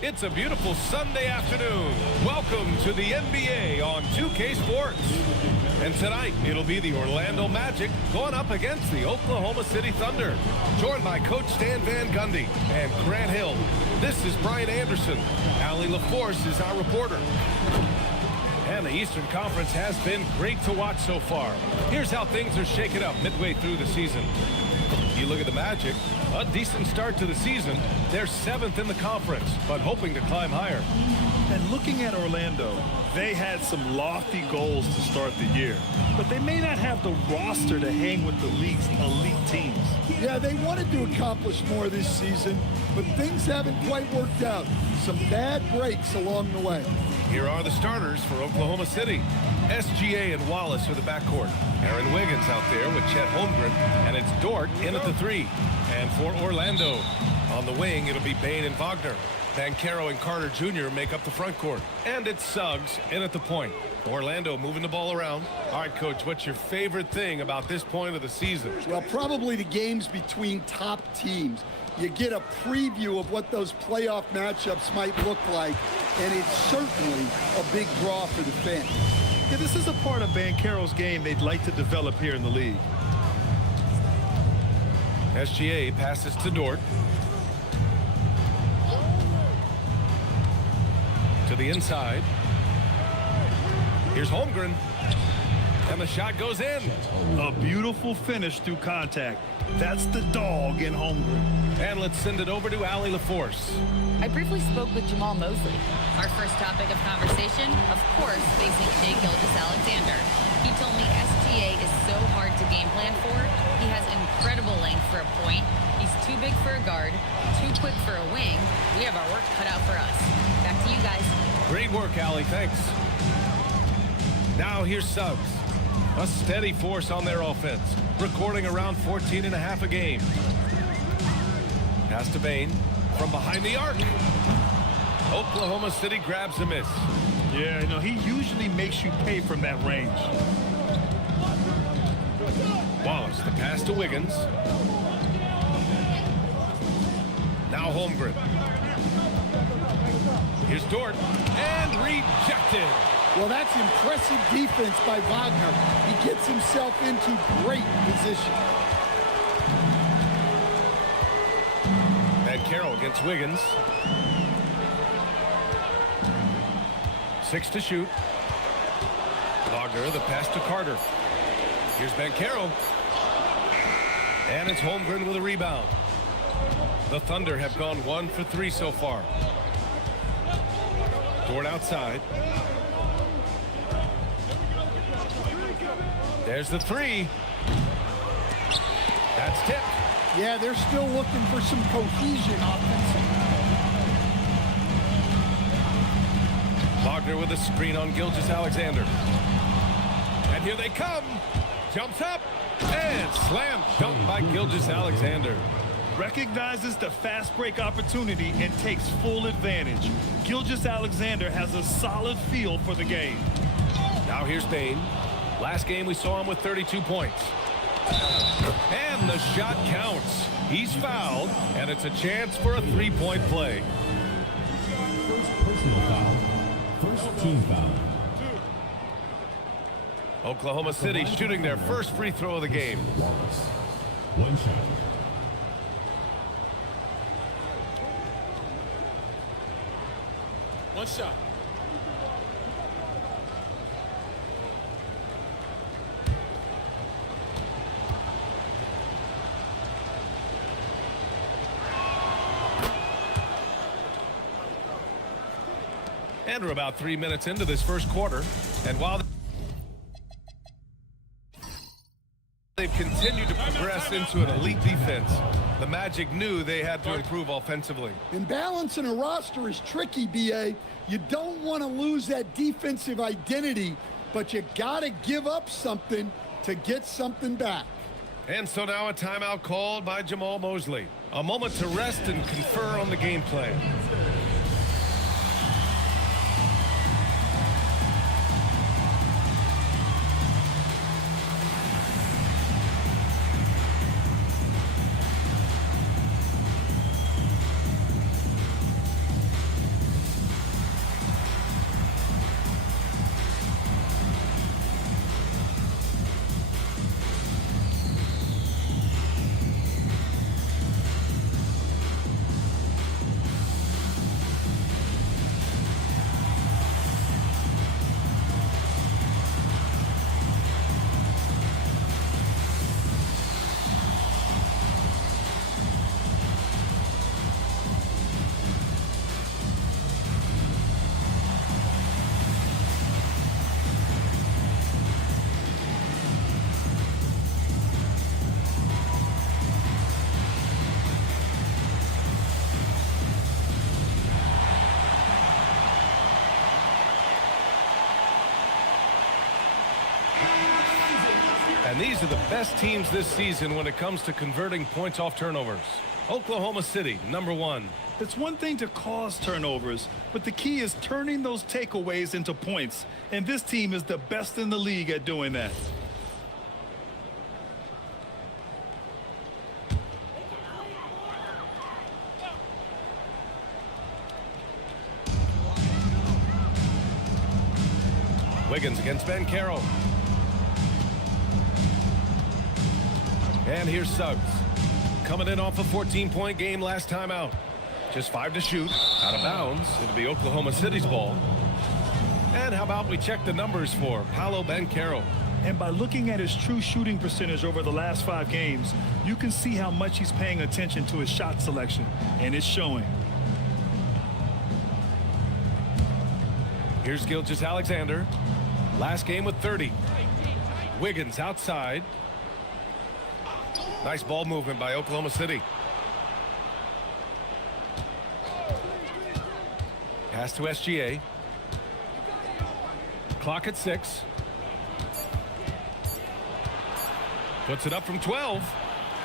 It's a beautiful Sunday afternoon. Welcome to the NBA on 2K Sports. And tonight, it'll be the Orlando Magic going up against the Oklahoma City Thunder. Joined by Coach Stan Van Gundy and Grant Hill. This is Brian Anderson. Allie LaForce is our reporter. And the Eastern Conference has been great to watch so far. Here's how things are shaking up midway through the season. You look at the Magic, a decent start to the season. They're 7th in the conference, but hoping to climb higher. And looking at Orlando, they had some lofty goals to start the year, but they may not have the roster to hang with the league's elite teams. Yeah, they wanted to accomplish more this season, but things haven't quite worked out. Some bad breaks along the way. Here are the starters for Oklahoma City. SGA and Wallace are the backcourt. Aaron Wiggins out there with Chet Holmgren, and it's Dort in at the 3. And for Orlando, on the wing, it'll be Bane and Wagner. Banchero and Carter Jr. make up the front court. And it's Suggs in at the point. Orlando moving the ball around. All right, Coach, what's your favorite thing about this point of the season? Well, probably the games between top teams. You get a preview of what those playoff matchups might look like, and it's certainly a big draw for the fans. Yeah, this is a part of Banchero's game they'd like to develop here in the league. SGA passes to Dort. To the inside. Here's Holmgren. And the shot goes in. A beautiful finish through contact. That's the dog in Holmgren. And let's send it over to Allie LaForce. I briefly spoke with Jamal Mosley. Our first topic of conversation, of course, facing Shai Gilgeous-Alexander. He told me SGA is so hard to game plan for. He has incredible length for a point. He's too big for a guard, too quick for a wing. We have our work cut out for us. Back to you guys. Great work, Allie. Thanks. Now here's Suggs. A steady force on their offense, recording around 14.5 a game. Pass to Bane from behind the arc. Oklahoma City grabs a miss. Yeah, you know, he usually makes you pay from that range. Wallace, the pass to Wiggins. Now Holmgren. Here's Dort, and rejected. Well, that's impressive defense by Wagner. He gets himself into great position. Banchero against Wiggins. 6 to shoot. Wagner, the pass to Carter. Here's Banchero. And it's Holmgren with a rebound. The Thunder have gone 1 for 3 so far. Dort outside. There's the 3. That's tipped. Yeah, they're still looking for some cohesion offensively. Wagner with a screen on Gilgeous-Alexander. And here they come. Jumps up and slam dunk by Gilgeous-Alexander. Recognizes the fast break opportunity and takes full advantage. Gilgeous-Alexander has a solid feel for the game. Now here's Bane. Last game we saw him with 32 points. And the shot counts. He's fouled, and it's a chance for a three-point play. First personal foul. First team foul. Oklahoma City shooting their first free throw of the game. Wallace. One shot. One shot. And we're about 3 minutes into this first quarter. And while they've continued to progress into an elite defense, the Magic knew they had to improve offensively. And balancing a roster is tricky, B.A. You don't want to lose that defensive identity, but you got to give up something to get something back. And so now a timeout called by Jamal Mosley. A moment to rest and confer on the game plan. And these are the best teams this season when it comes to converting points off turnovers. Oklahoma City, number 1. It's one thing to cause turnovers, but the key is turning those takeaways into points. And this team is the best in the league at doing that. Wiggins against Ben Carroll. And here's Suggs. Coming in off a 14-point game last time out. Just 5 to shoot. Out of bounds. It'll be Oklahoma City's ball. And how about we check the numbers for Paolo Banchero. And by looking at his true shooting percentage over the last 5 games, you can see how much he's paying attention to his shot selection. And it's showing. Here's Gilgeous-Alexander. Last game with 30. Wiggins outside. Nice ball movement by Oklahoma City. Pass to SGA. Clock at 6. Puts it up from 12.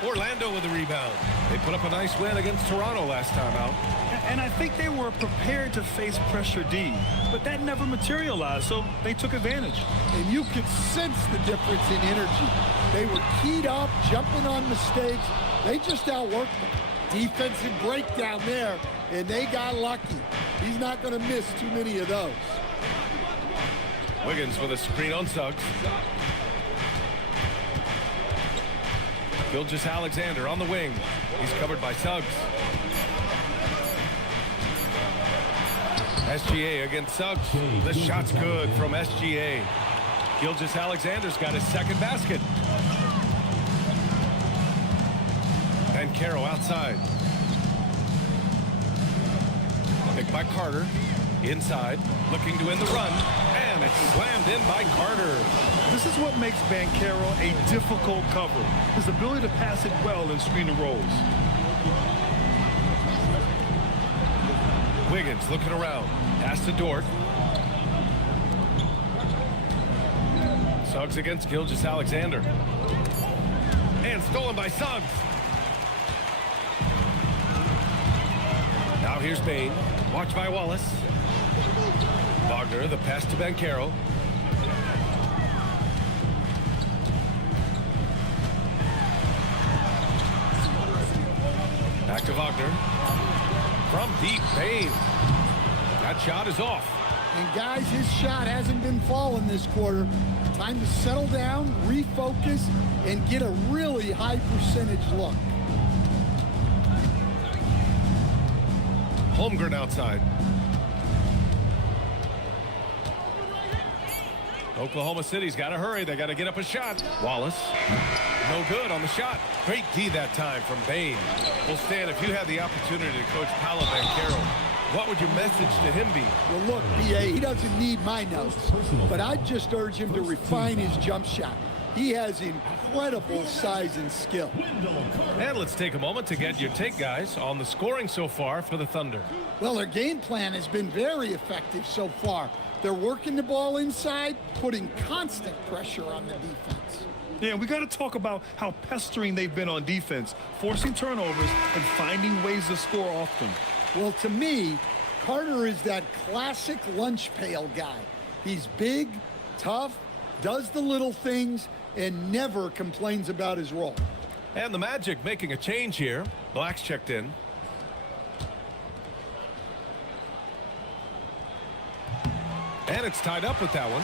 Orlando with the rebound. They put up a nice win against Toronto last time out. And I think they were prepared to face pressure D, but that never materialized, so they took advantage. And you could sense the difference in energy. They were keyed up, jumping on mistakes. They just outworked them. Defensive breakdown there, and they got lucky. He's not going to miss too many of those. Wiggins with a screen on Suggs. Gilgeous-Alexander on the wing. He's covered by Suggs. SGA against Suggs. The shot's good from SGA. Gilgeous-Alexander's got his second basket. And Carroll outside. Picked by Carter. Inside. Looking to end the run. And it's slammed in by Carter. This is what makes Banchero a difficult cover. His ability to pass it well in screen and rolls. Wiggins looking around. Pass to Dort. Suggs against Gilgeous-Alexander. And stolen by Suggs. Now here's Bane. Watched by Wallace. Wagner, the pass to Banchero. Back to Wagner. From deep, Bane. That shot is off. And guys, his shot hasn't been falling this quarter. Time to settle down, refocus, and get a really high percentage look. Holmgren outside. Oklahoma City's got to hurry. They got to get up a shot. Wallace. No good on the shot. Great D that time from Bane. Well, Stan, if you had the opportunity to coach Paolo Banchero, what would your message to him be? Well, look, B.A., he doesn't need my notes, but I'd just urge him to refine his jump shot. He has incredible size and skill. And let's take a moment to get your take, guys, on the scoring so far for the Thunder. Well, their game plan has been very effective so far. They're working the ball inside, putting constant pressure on the defense. Yeah, we got to talk about how pestering they've been on defense, forcing turnovers and finding ways to score often. Well, to me, Carter is that classic lunch pail guy. He's big, tough, does the little things, and never complains about his role. And the Magic making a change here. Black's checked in. And it's tied up with that one.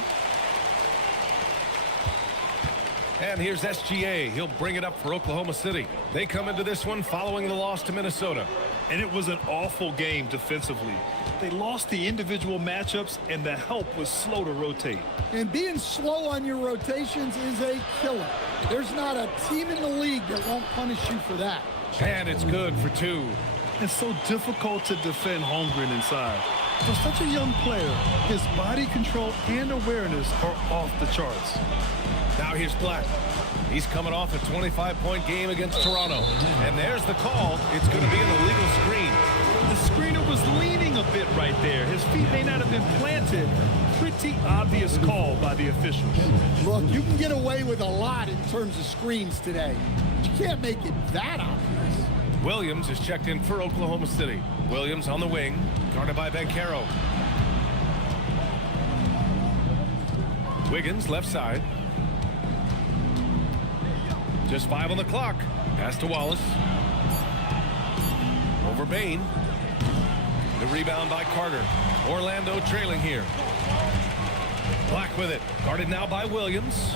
And here's SGA. He'll bring it up for Oklahoma City. They come into this one following the loss to Minnesota. And it was an awful game defensively. They lost the individual matchups, and the help was slow to rotate. And being slow on your rotations is a killer. There's not a team in the league that won't punish you for that. And it's good for 2. It's so difficult to defend Holmgren inside. For such a young player, his body control and awareness are off the charts. Now here's Black. He's coming off a 25-point game against Toronto. And there's the call. It's going to be an illegal screen. The screener was leaning a bit right there. His feet may not have been planted. Pretty obvious call by the officials. Look, you can get away with a lot in terms of screens today. But you can't make it that obvious. Williams is checked in for Oklahoma City. Williams on the wing, guarded by Banchero. Wiggins left side. Just 5 on the clock. Pass to Wallace. Over Bain. The rebound by Carter. Orlando trailing here. Black with it. Guarded now by Williams.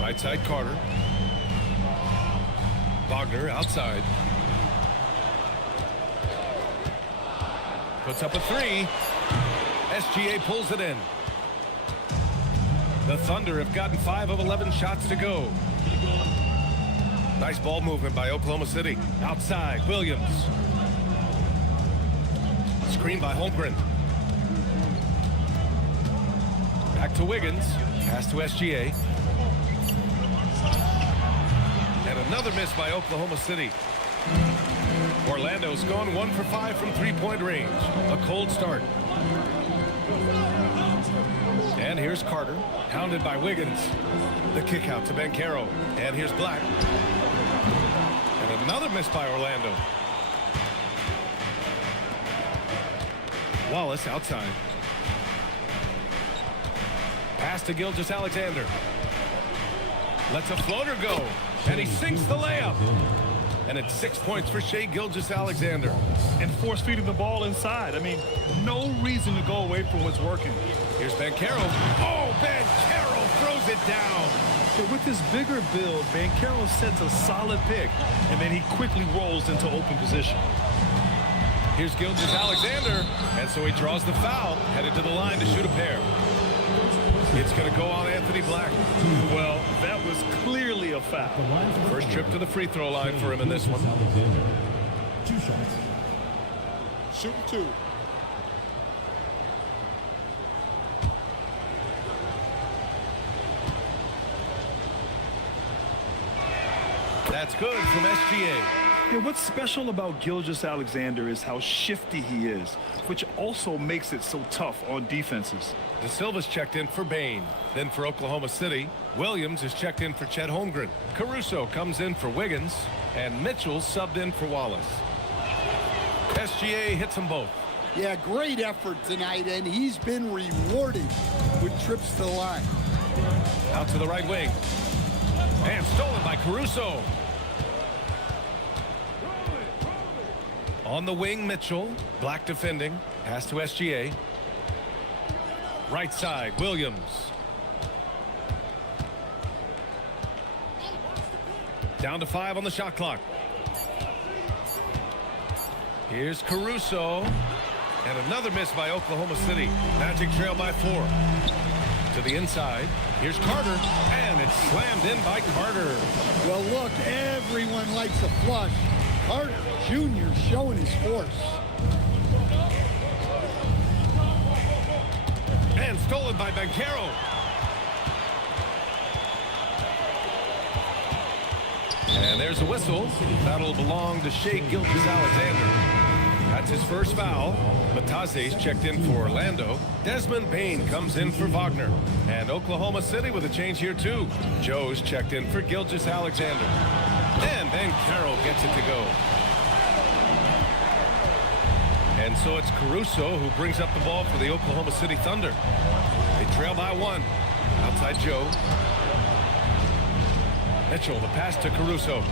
Right side Carter. Wagner outside. Puts up a 3. SGA pulls it in. The Thunder have gotten 5 of 11 shots to go. Nice ball movement by Oklahoma City. Outside, Williams. Screen by Holmgren. Back to Wiggins. Pass to SGA. And another miss by Oklahoma City. Orlando's gone 1 for 5 from three-point range. A cold start. And here's Carter, hounded by Wiggins. The kick out to Banchero. And here's Black. And another miss by Orlando. Wallace outside. Pass to Gilgeous-Alexander. Lets a floater go. And he sinks the layup. And it's 6 points for Shai Gilgeous-Alexander. And force feeding the ball inside. I mean, no reason to go away from what's working. Here's Banchero. Oh, Banchero throws it down. So with this bigger build, Banchero sets a solid pick, and then he quickly rolls into open position. Here's Gilgeous-Alexander. And so he draws the foul, headed to the line to shoot a pair. It's going to go on Anthony Black. Well, that was clearly a foul. First trip to the free throw line for him in this one. 2 shots. Shooting 2. That's good from SGA. Yeah, what's special about Gilgeous-Alexander is how shifty he is, which also makes it so tough on defenses. De Silva's checked in for Bain. Then for Oklahoma City, Williams is checked in for Chet Holmgren. Caruso comes in for Wiggins. And Mitchell subbed in for Wallace. SGA hits them both. Yeah, great effort tonight, and he's been rewarded with trips to the line. Out to the right wing. And stolen by Caruso. On the wing, Mitchell. Black defending. Pass to SGA. Right side, Williams. Down to 5 on the shot clock. Here's Caruso. And another miss by Oklahoma City. Magic trail by 4. To the inside. Here's Carter. And it's slammed in by Carter. Well, look, everyone likes a flush. Carter Jr. showing his force. And stolen by Banchero. And there's a whistle. That'll belong to Shai Gilgeous-Alexander. That's his first foul. Matase's checked in for Orlando. Desmond Bain comes in for Wagner. And Oklahoma City with a change here too. Joe's checked in for Gilgeous-Alexander. And Banchero gets it to go. And so it's Caruso who brings up the ball for the Oklahoma City Thunder. They trail by 1. Outside Joe. Mitchell, the pass to Caruso.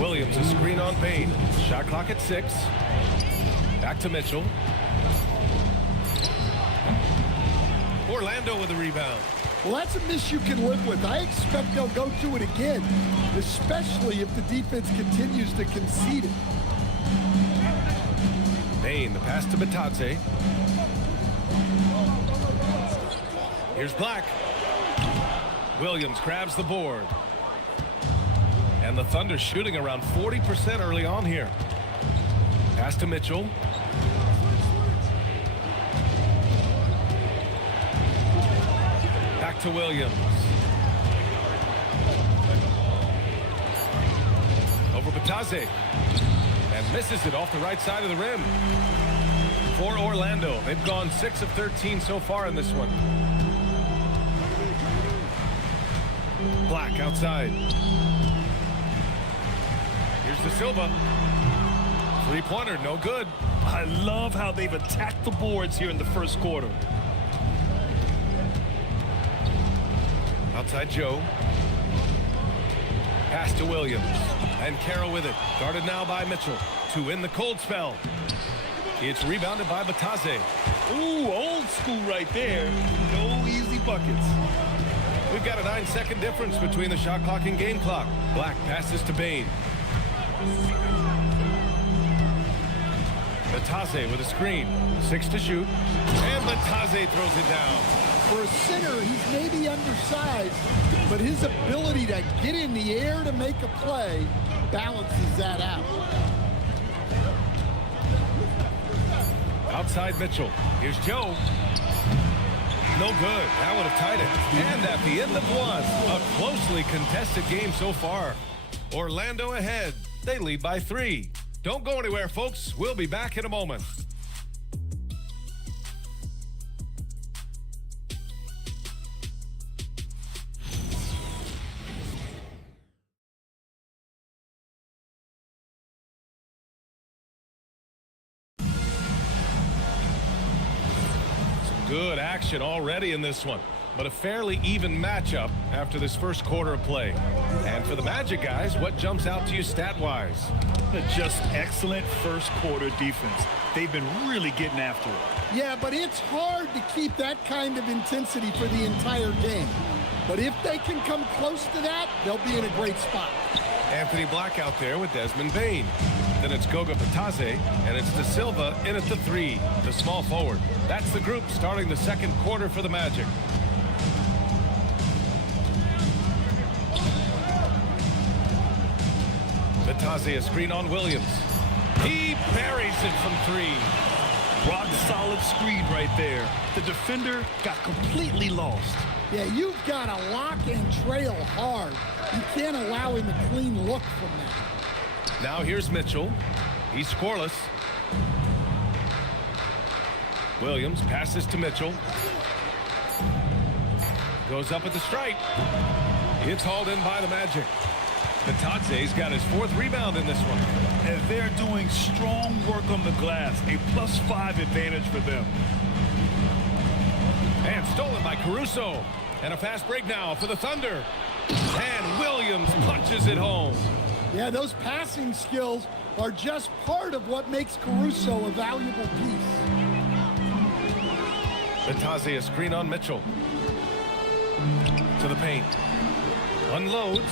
Williams, a screen on Bain. Shot clock at 6. Back to Mitchell. Orlando with the rebound. Well, that's a miss you can live with. I expect they'll go to it again, especially if the defense continues to concede it. Bain, the pass to Bitadze. Here's Black. Williams grabs the board. And the Thunder shooting around 40% early on here. Pass to Mitchell. Back to Williams. Over Batase. And misses it off the right side of the rim. For Orlando, they've gone 6 of 13 so far in this one. Black outside. Here's De Silva. Three-pointer, no good. I love how they've attacked the boards here in the first quarter. Outside Joe. Pass to Williams. And Carroll with it. Guarded now by Mitchell to win the cold spell. It's rebounded by Batase. Ooh, old school right there. No easy buckets. We've got a 9-second difference between the shot clock and game clock. Black passes to Bain. Batase with a screen. 6 to shoot. And Batase throws it down. For a center, he's maybe undersized, but his ability to get in the air to make a play balances that out. Outside Mitchell. Here's Joe. No good. That would have tied it. And at the end of one, a closely contested game so far. Orlando ahead. They lead by 3. Don't go anywhere, folks. We'll be back in a moment. Good action already in this one, but a fairly even matchup after this first quarter of play. And for the Magic guys, what jumps out to you stat-wise? Just excellent first quarter defense. They've been really getting after it. Yeah, but it's hard to keep that kind of intensity for the entire game. But if they can come close to that, they'll be in a great spot. Anthony Black out there with Desmond Bain. Then it's Goga Batase, and it's De Silva in at the 3, the small forward. That's the group starting the second quarter for the Magic. Batase a screen on Williams. He buries it from 3. Rock solid screen right there. The defender got completely lost. Yeah, you've got to lock and trail hard. You can't allow him a clean look from that. Now here's Mitchell. He's scoreless. Williams passes to Mitchell. Goes up at the stripe. It's hauled in by the Magic. Batase's got his 4th rebound in this one. And they're doing strong work on the glass. A +5 advantage for them. And stolen by Caruso. And a fast break now for the Thunder. And Williams punches it home. Yeah, those passing skills are just part of what makes Caruso a valuable piece. Batase a screen on Mitchell. To the paint. Unloads.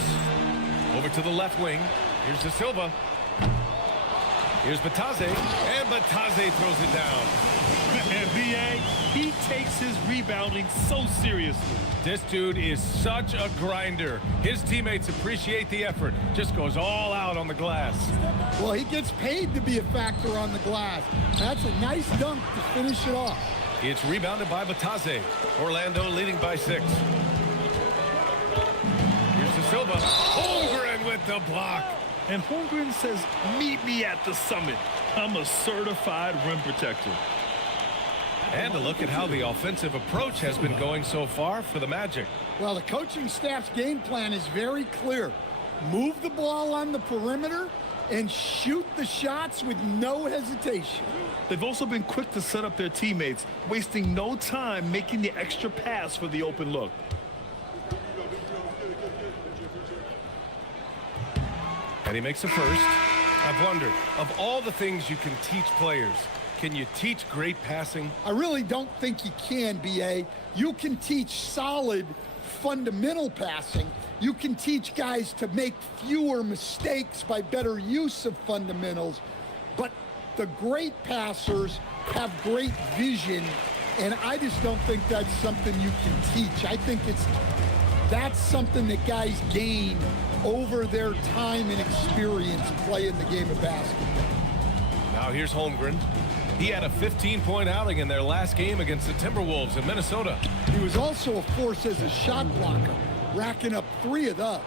Over to the left wing. Here's De Silva. Here's Batase. And Batase throws it down. And B.A., he takes his rebounding so seriously. This dude is such a grinder. His teammates appreciate the effort. Just goes all out on the glass. Well, he gets paid to be a factor on the glass. That's a nice dunk to finish it off. It's rebounded by Batase. Orlando leading by 6. Here's De Silva. Holmgren with the block. And Holmgren says, meet me at the summit. I'm a certified rim protector. And a look at how the offensive approach has been going so far for the Magic. Well, the coaching staff's game plan is very clear. Move the ball on the perimeter and shoot the shots with no hesitation. They've also been quick to set up their teammates, wasting no time making the extra pass for the open look. And he makes a first. I've wondered, of all the things you can teach players, can you teach great passing? I really don't think you can, B.A. You can teach solid, fundamental passing. You can teach guys to make fewer mistakes by better use of fundamentals. But the great passers have great vision, and I just don't think that's something you can teach. I think that's something that guys gain over their time and experience playing the game of basketball. Now here's Holmgren. He had a 15-point outing in their last game against the Timberwolves in Minnesota. He was also a force as a shot blocker, racking up 3 of those.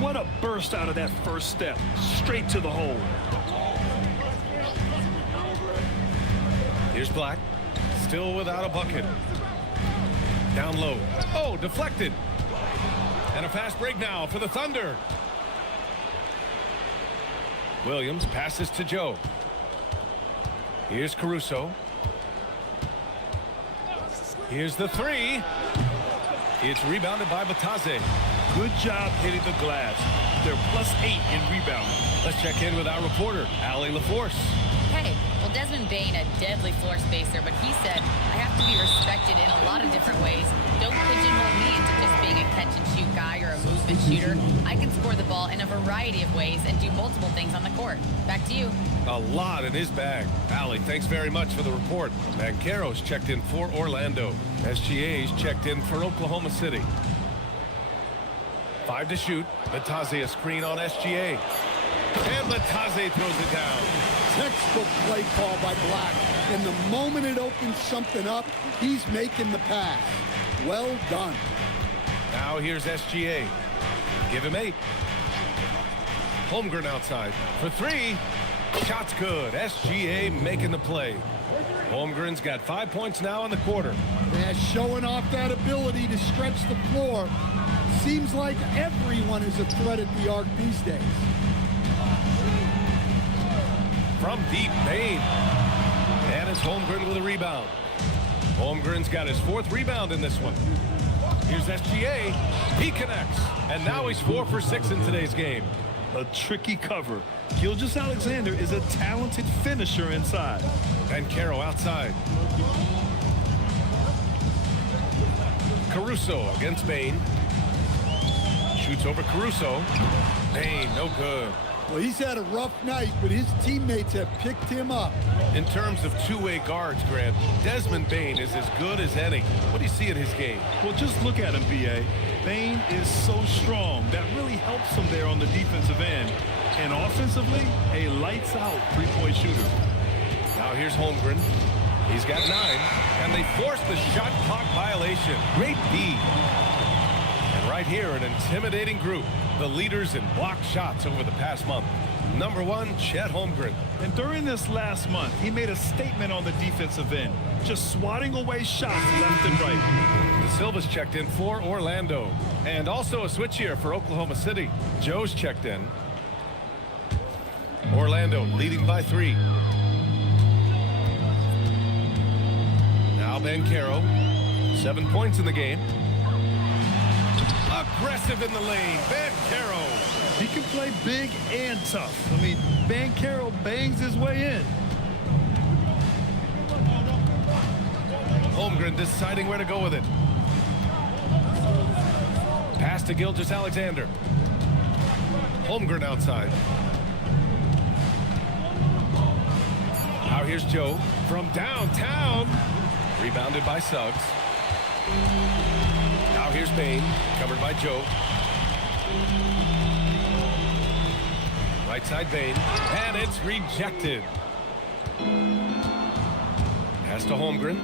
What a burst out of that first step. Straight to the hole. Here's Black. Still without a bucket. Down low. Oh, deflected. And a fast break now for the Thunder. Williams passes to Joe. Here's Caruso. Here's the three. It's rebounded by Batase. Good job hitting the glass. They're +8 in rebounding. Let's check in with our reporter, Allie LaForce. Hey, well, Desmond Bain, a deadly floor spacer, but he said, I have to be respected in a lot of different ways. Don't pigeonhole me into just being a catch-and-shoot guy or a movement shooter. I can score the ball in a variety of ways and do multiple things on the court. Back to you. A lot in his bag. Allie, thanks very much for the report. Banchero's checked in for Orlando. SGA's checked in for Oklahoma City. 5 to shoot. Batase a screen on SGA. And Batase throws it down. Textbook play call by Black. And the moment it opens something up, he's making the pass. Well done. Now here's SGA. Give him 8. Holmgren outside for 3. Shot's good. SGA making the play. Holmgren's got 5 points now in the quarter. Yeah, showing off that ability to stretch the floor. Seems like everyone is a threat at the arc these days. From deep, Bain. And it's Holmgren with a rebound. Holmgren's got his 4th rebound in this one. Here's SGA. He connects. And now he's 4 for 6 in today's game. A tricky cover. Gilgeous-Alexander is a talented finisher inside. Banchero outside. Caruso against Bain. Shoots over Caruso. Bain, no good. Well, he's had a rough night, but his teammates have picked him up. In terms of two-way guards, Grant, Desmond Bain is as good as any. What do you see in his game? Well, just look at him, B.A. Bain is so strong. That really helps him there on the defensive end. And offensively, a lights-out three-point shooter. Now here's Holmgren. He's got 9, and they force the shot clock violation. Great D. And right here, an intimidating group. The leaders in blocked shots over the past month. Number 1, Chet Holmgren. And during this last month, he made a statement on the defensive end, just swatting away shots left and right. De Silva's checked in for Orlando. And also a switch here for Oklahoma City. Joe's checked in. Orlando leading by 3. Now Banchero. 7 points in the game. Aggressive in the lane. Banchero. He can play big and tough. I mean, Banchero bangs his way in. Holmgren deciding where to go with it. Pass to Gilgeous-Alexander. Holmgren outside. Now here's Joe from downtown. Rebounded by Suggs. Now here's Bain, covered by Joe. Right side Bain, and it's rejected. Pass to Holmgren.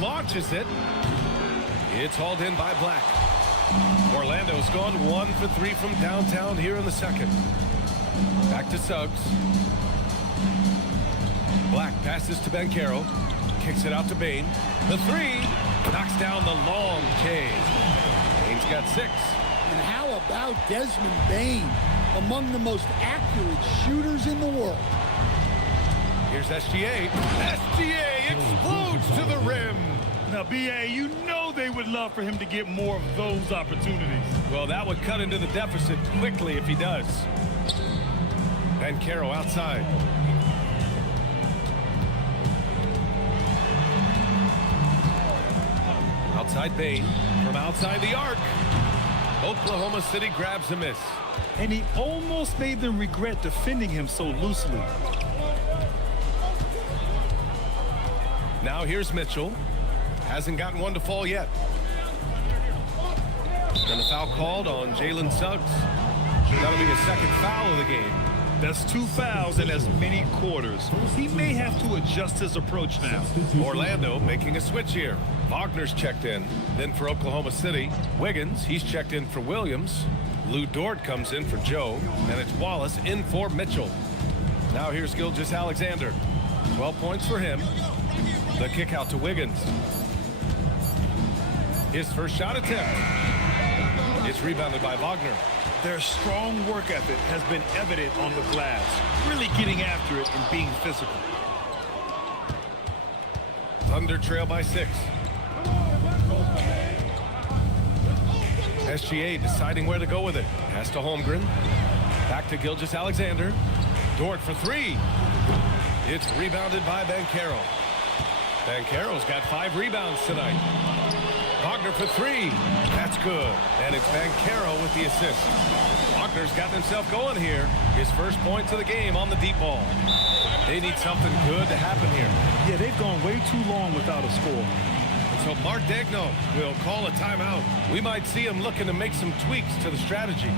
Launches it. It's hauled in by Black. Orlando's gone 1 for 3 from downtown here in the second. Back to Suggs. Black passes to Banchero. Kicks it out to Bain. The 3 knocks down the long K. Bain's got 6. And how about Desmond Bain, among the most accurate shooters in the world? Here's SGA. SGA explodes to the rim. Now, B.A., you know they would love for him to get more of those opportunities. Well, that would cut into the deficit quickly if he does. Banchero outside. Outside Bain from outside the arc. Oklahoma City grabs a miss. And he almost made them regret defending him so loosely. Now here's Mitchell. Hasn't gotten one to fall yet. And a foul called on Jalen Suggs. That'll be his second foul of the game. That's 2 fouls in as many quarters. He may have to adjust his approach now. Orlando making a switch here. Wagner's checked in. Then for Oklahoma City, Wiggins, he's checked in for Williams. Lou Dort comes in for Joe, and it's Wallace in for Mitchell. Now here's Gilgeous-Alexander. 12 points for him. The kick out to Wiggins. His first shot attempt. It's rebounded by Wagner. Their strong work ethic has been evident on the glass, really getting after it and being physical. Thunder trail by 6. SGA deciding where to go with it. Pass to Holmgren. Back to Gilgeous-Alexander. Dort for 3. It's rebounded by Banchero. Banchero's got 5 rebounds tonight. Wagner for 3. That's good. And it's Banchero with the assist. Wagner's gotten himself going here. His first points of the game on the deep ball. They need something good to happen here. Yeah, they've gone way too long without a score. So Mark Daigneault will call a timeout. We might see him looking to make some tweaks to the strategy.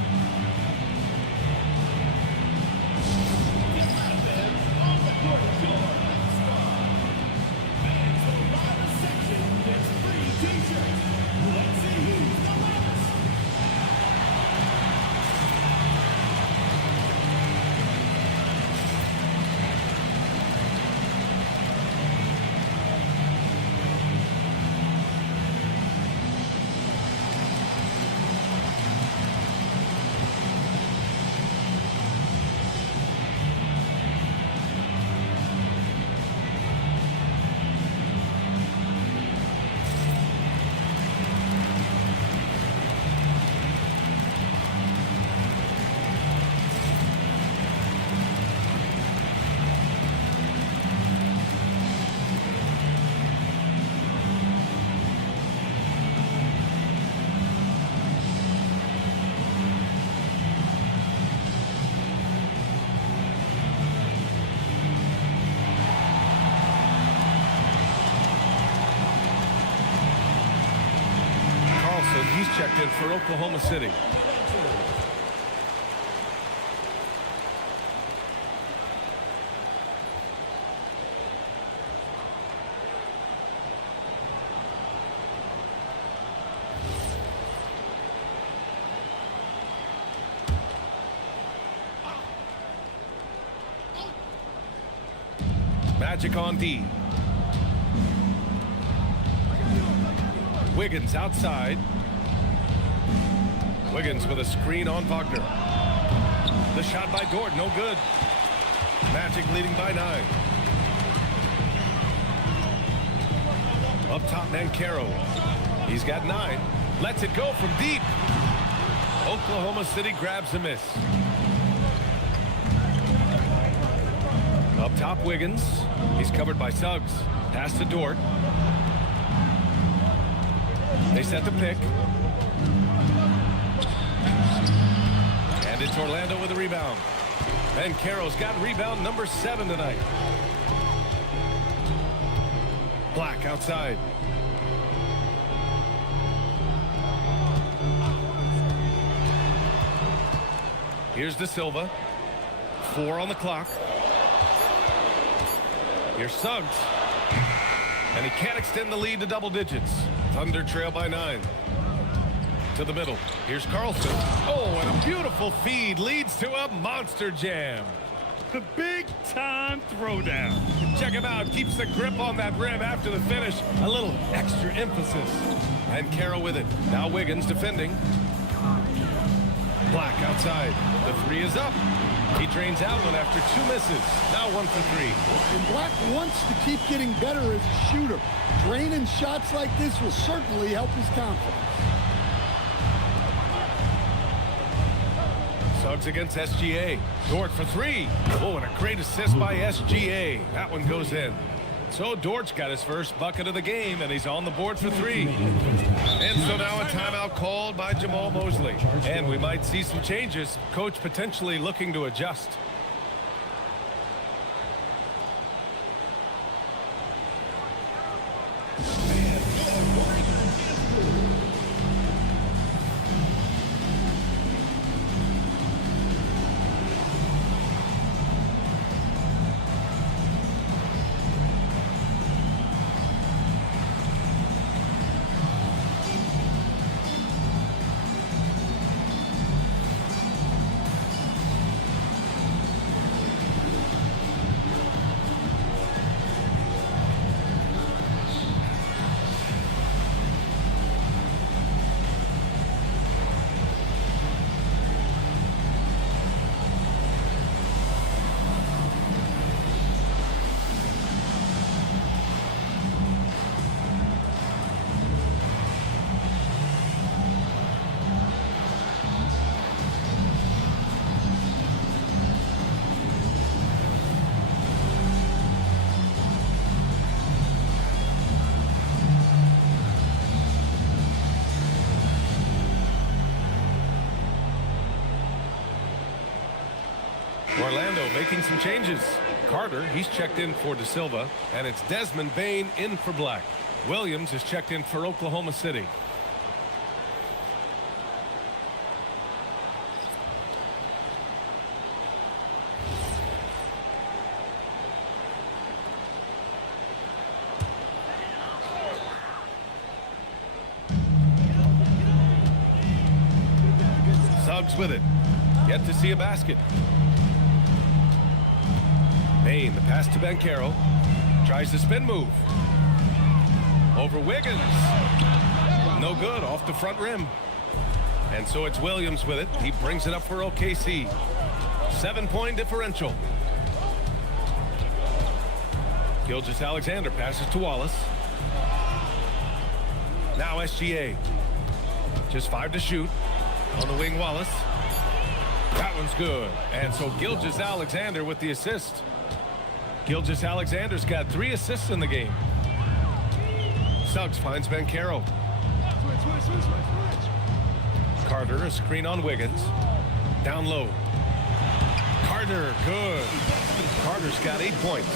He's checked in for Oklahoma City. Magic on D. Wiggins outside. Wiggins with a screen on Wagner. The shot by Dort, no good. Magic leading by 9. Up top, Banchero. He's got 9. Lets it go from deep. Oklahoma City grabs a miss. Up top, Wiggins. He's covered by Suggs. Pass to Dort. They set the pick. And it's Orlando with a rebound. Banchero's got rebound number 7 tonight. Black outside. Here's De Silva. 4 on the clock. Here's Suggs. And he can't extend the lead to double digits. Thunder trail by 9. To the middle. Here's Carlson. Oh, and a beautiful feed leads to a monster jam. The big-time throwdown. Check him out. Keeps the grip on that rim after the finish. A little extra emphasis. And Carroll with it. Now Wiggins defending. Black outside. The 3 is up. He drains out one after 2 misses. Now 1 for 3. And Black wants to keep getting better as a shooter. Draining shots like this will certainly help his confidence. Suggs against SGA. Dort for 3. Oh, and a great assist by SGA. That one goes in. So Dort's got his first bucket of the game, and he's on the board for 3. And so now a timeout called by Jamal Mosley. And we might see some changes. Coach potentially looking to adjust. making some changes. Carter, he's checked in for De Silva, and it's Desmond Bain in for Black. Williams is checked in for Oklahoma City. Suggs with it. Yet to see a basket. Bain, the pass to Banchero. Tries the spin move. Over Wiggins. No good, off the front rim. And so it's Williams with it. He brings it up for OKC. 7-point differential. Gilgeous-Alexander passes to Wallace. Now SGA. Just 5 to shoot. On the wing, Wallace. That one's good. And so Gilgeous-Alexander with the assist. Gilgeous-Alexander's got 3 assists in the game. Suggs finds Banchero. Carter, a screen on Wiggins. Down low. Carter, good. Carter's got 8 points.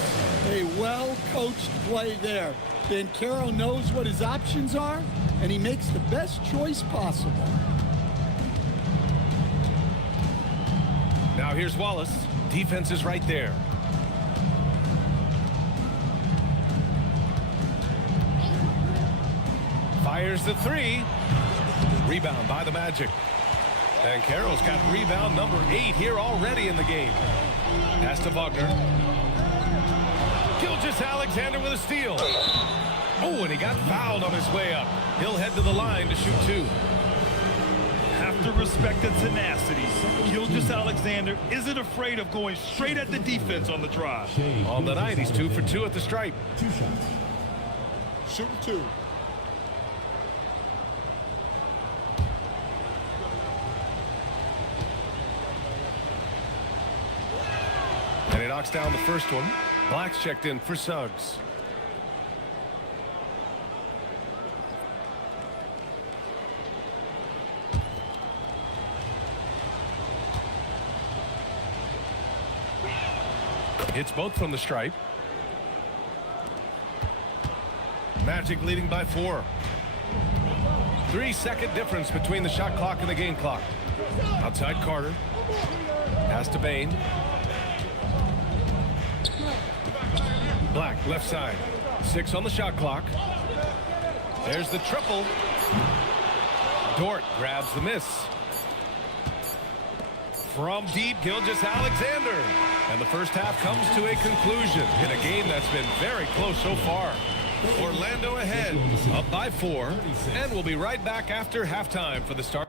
A well-coached play there. Banchero knows what his options are, and he makes the best choice possible. Now here's Wallace. Defense is right there. Fires the 3. Rebound by the Magic. Banchero's got rebound number 8 here already in the game. Pass to Wagner. Gilgeous-Alexander with a steal. Oh, and he got fouled on his way up. He'll head to the line to shoot 2. Have to respect the tenacity. Gilgeous-Alexander isn't afraid of going straight at the defense on the drive. On the night, he's 2 for 2 at the stripe. 2 shots. Shooting 2. And he knocks down the first one. Black's checked in for Suggs. Hits both from the stripe. Magic leading by 4. 3-second difference between the shot clock and the game clock. Outside Carter. Pass to Bain. Black, left side. 6 on the shot clock. There's the triple. Dort grabs the miss. From deep, Gilgeous-Alexander. And the first half comes to a conclusion in a game that's been very close so far. Orlando ahead, up by 4, and we'll be right back after halftime for the start.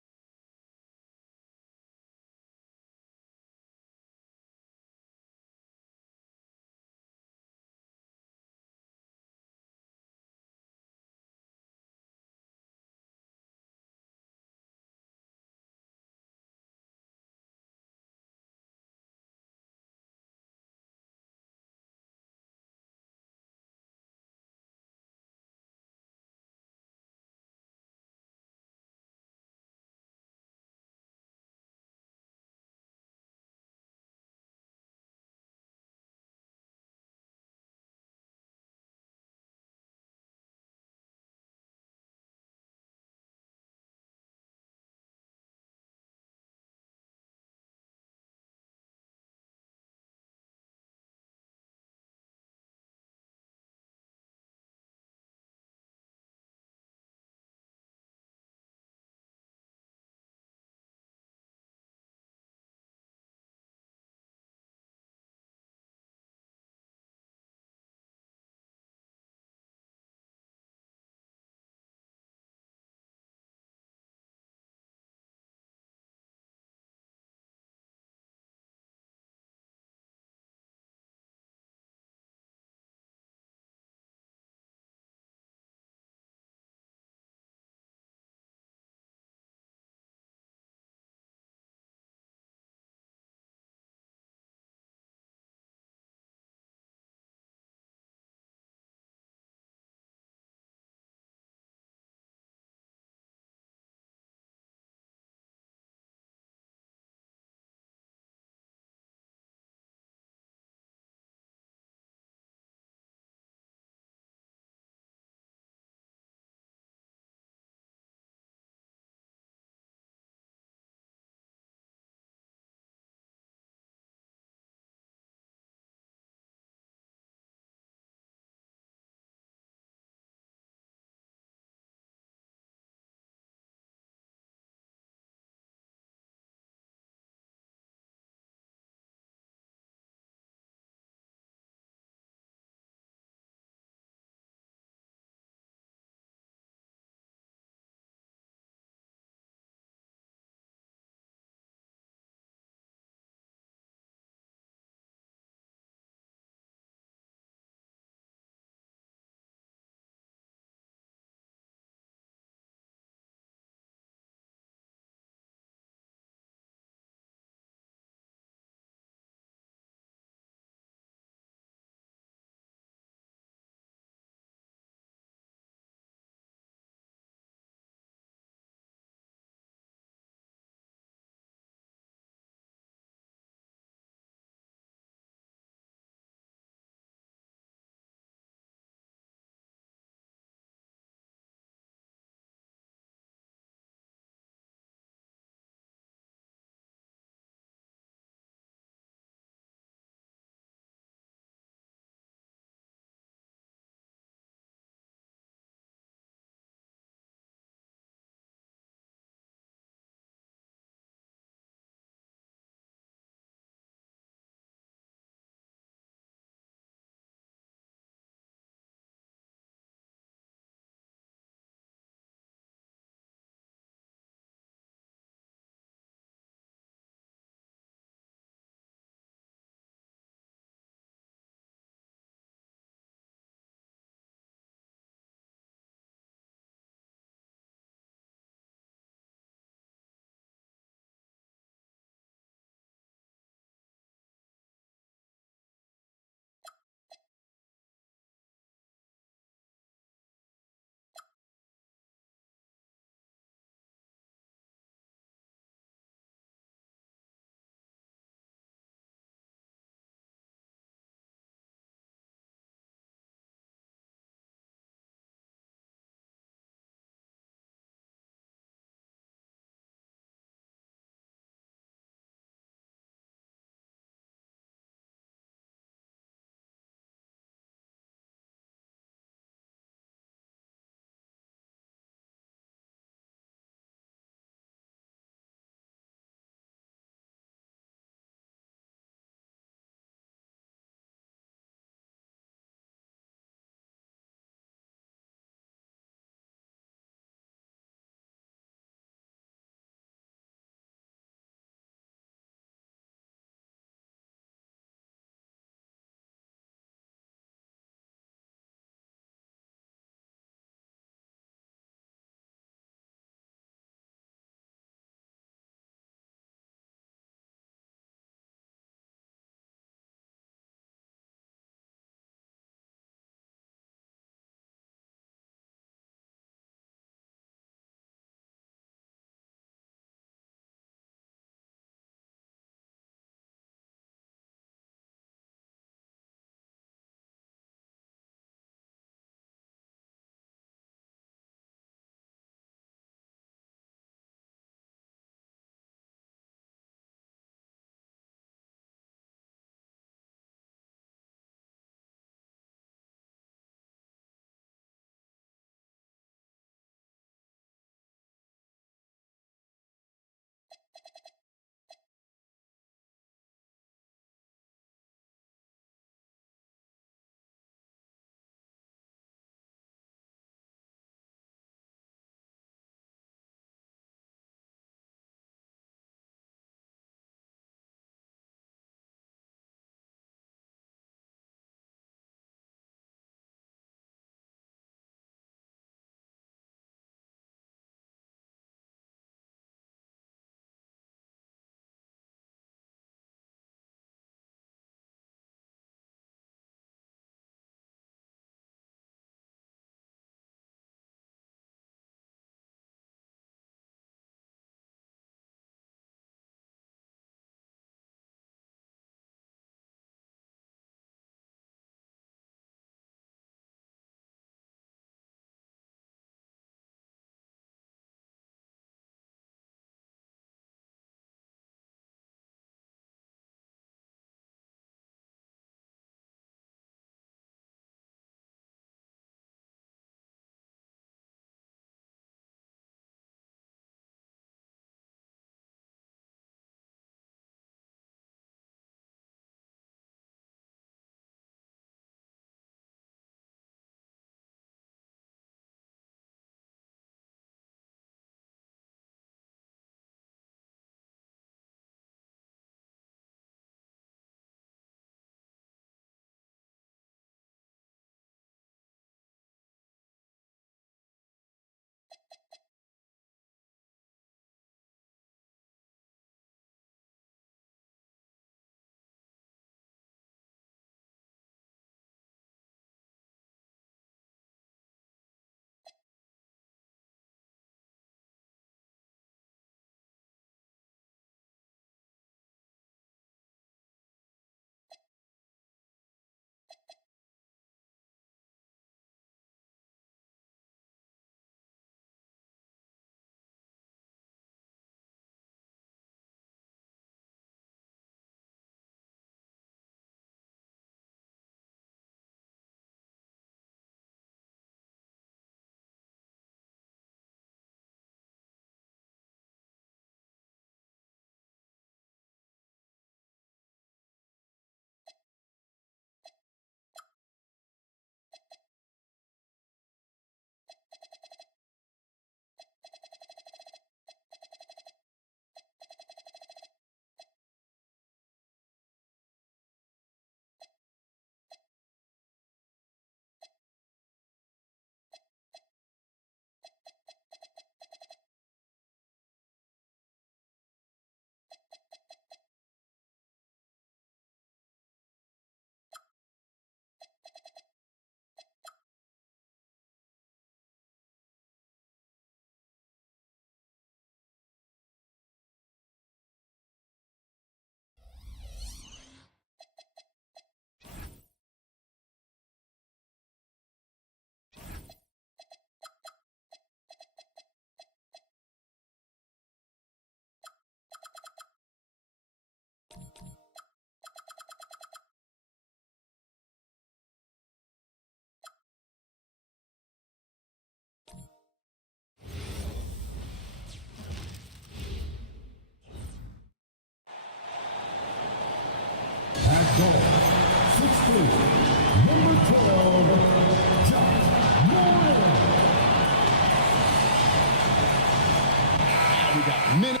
We got minute.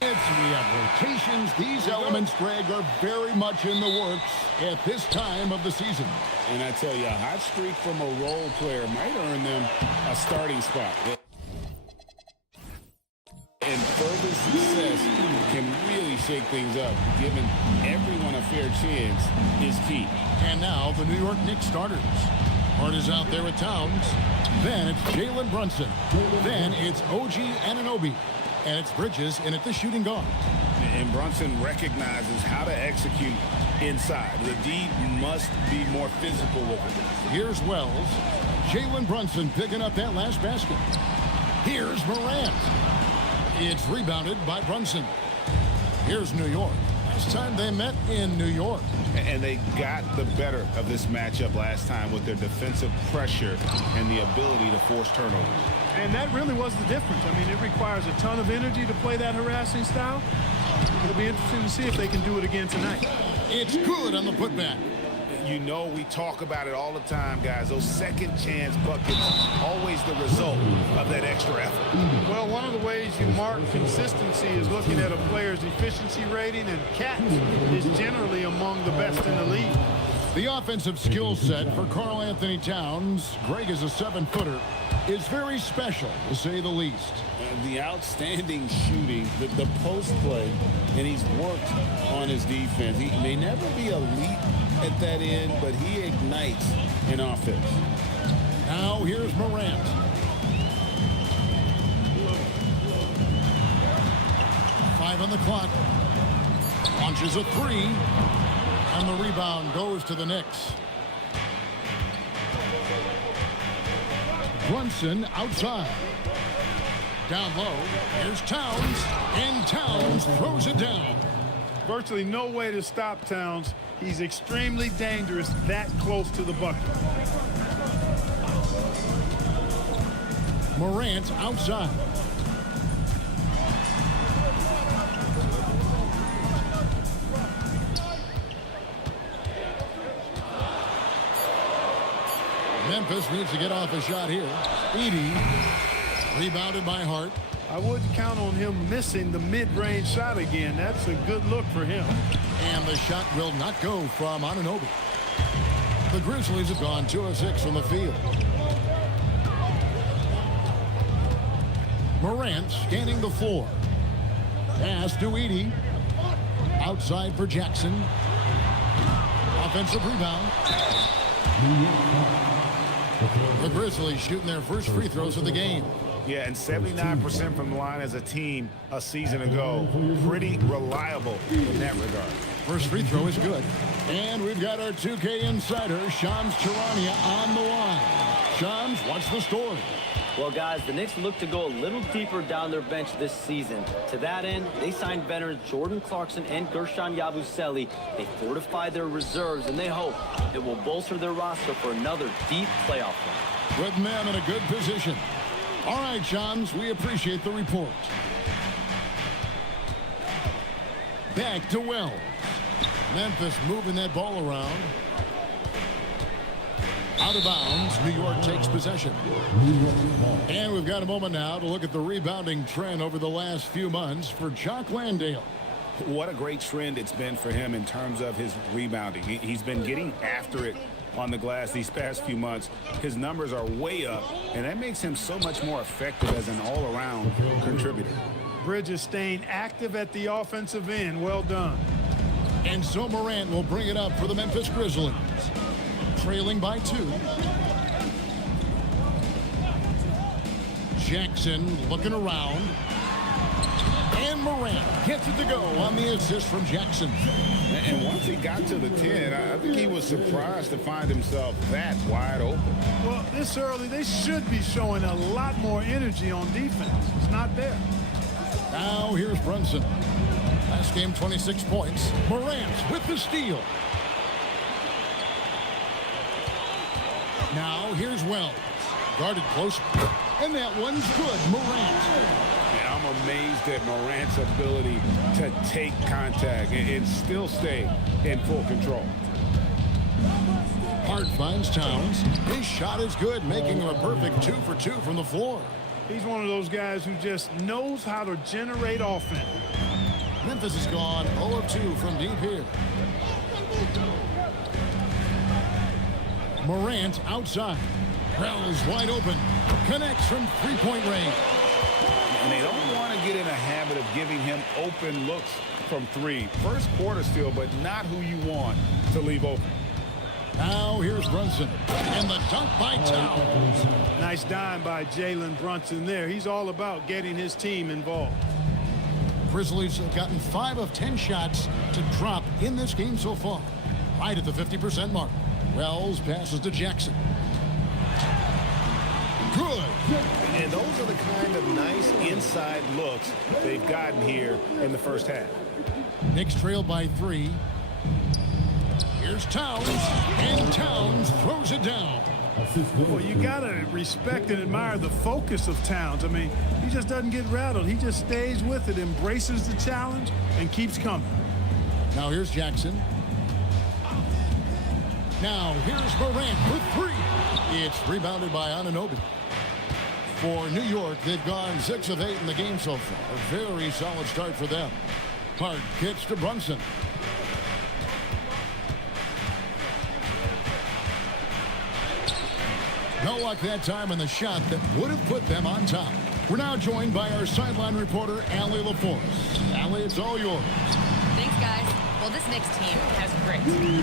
We have rotations. These elements, Greg, are very much in the works at this time of the season. And I tell you, a hot streak from a role player might earn them a starting spot. And further success can really shake things up. Giving everyone a fair chance is key. And now the New York Knicks starters. Hart is out there with Towns. Then it's Jalen Brunson. Then it's OG Anunoby. And it's Bridges in at the shooting guard. And Brunson recognizes how to execute inside. The D must be more physical with it. Here's Wells. Jalen Brunson picking up that last basket. Here's Morant. It's rebounded by Brunson. Here's New York. Last time they met in New York. And they got the better of this matchup last time with their defensive pressure and the ability to force turnovers. And that really was the difference. I mean, it requires a ton of energy to play that harassing style. It'll be interesting to see if they can do it again tonight. It's good on the putback. You know, we talk about it all the time, guys. Those second chance buckets, always the result of that extra effort. Well, one of the ways you mark consistency is looking at a player's efficiency rating, and Cat is generally among the best in the league. The offensive skill set for Karl Anthony Towns, Greg is a 7-footer, is very special, to say the least. The outstanding shooting, the post play, and he's worked on his defense. He may never be elite at that end, but he ignites an offense. Now here's Morant. Five on the clock. Launches a three. And the rebound goes to the Knicks. Brunson outside. Down low. Here's Towns. And Towns throws it down. Virtually no way to stop Towns. He's extremely dangerous that close to the bucket. Morant outside. Memphis needs to get off a shot here. Edey, rebounded by Hart. I wouldn't count on him missing the mid-range shot again. That's a good look for him. And the shot will not go from Anunoby. The Grizzlies have gone 2 of 6 from the field. Morant scanning the floor. Pass to Edey. Outside for Jackson. Offensive rebound. The Grizzlies shooting their first free throws of the game. Yeah, and 79% from the line as a team a season ago. Pretty reliable in that regard. First free throw is good. And we've got our 2K insider, Shams Charania, on the line. Shams, what's the story? Well, guys, the Knicks look to go a little deeper down their bench this season. To that end, they signed veterans Jordan Clarkson and Gershon Yabusele. They fortified their reserves, and they hope it will bolster their roster for another deep playoff run. With men in a good position. All right, Shams, we appreciate the report. Back to Wells. Memphis moving that ball around. Out of bounds, New York takes possession. And we've got a moment now to look at the rebounding trend over the last few months for Jock Landale. What a great trend it's been for him in terms of his rebounding. He's been getting after it on the glass these past few months. His numbers are way up, and that makes him so much more effective as an all-around contributor. Bridges staying active at the offensive end. Well done. And so Morant will bring it up for the Memphis Grizzlies. Trailing by 2. Jackson looking around. And Morant gets it to go on the assist from Jackson. And once he got to the 10, I think he was surprised to find himself that wide open. Well, this early, they should be showing a lot more energy on defense. It's not there. Now here's Brunson. Last game, 26 points. Morant with the steal. Now here's Wells. Guarded close. And that one's good. Morant. Yeah, I'm amazed at Morant's ability to take contact and still stay in full control. Hart finds Towns. His shot is good, making him a perfect 2 for 2 from the floor. He's one of those guys who just knows how to generate offense. Memphis is gone 0 of 2 from deep here. Morant outside. Wells wide open. Connects from three-point range. And they don't want to get in a habit of giving him open looks from three. First quarter still, but not who you want to leave open. Now here's Brunson. And the dunk by Towns. Nice dime by Jalen Brunson there. He's all about getting his team involved. Grizzlies have gotten 5 of 10 shots to drop in this game so far. Right at the 50% mark. Wells passes to Jackson. Good. And those are the kind of nice inside looks they've gotten here in the first half. Knicks trail by 3. Here's Towns. And Towns throws it down. Well, you got to respect and admire the focus of Towns. I mean, he just doesn't get rattled. He just stays with it, embraces the challenge, and keeps coming. Now here's Jackson. Now here's Morant for 3. It's rebounded by Anunoby. For New York, they've gone 6 of 8 in the game so far. A very solid start for them. Hart gets to Brunson. No luck that time on the shot that would have put them on top. We're now joined by our sideline reporter, Allie LaForce. Allie, it's all yours. Thanks, guys. Well, this Knicks team has grit.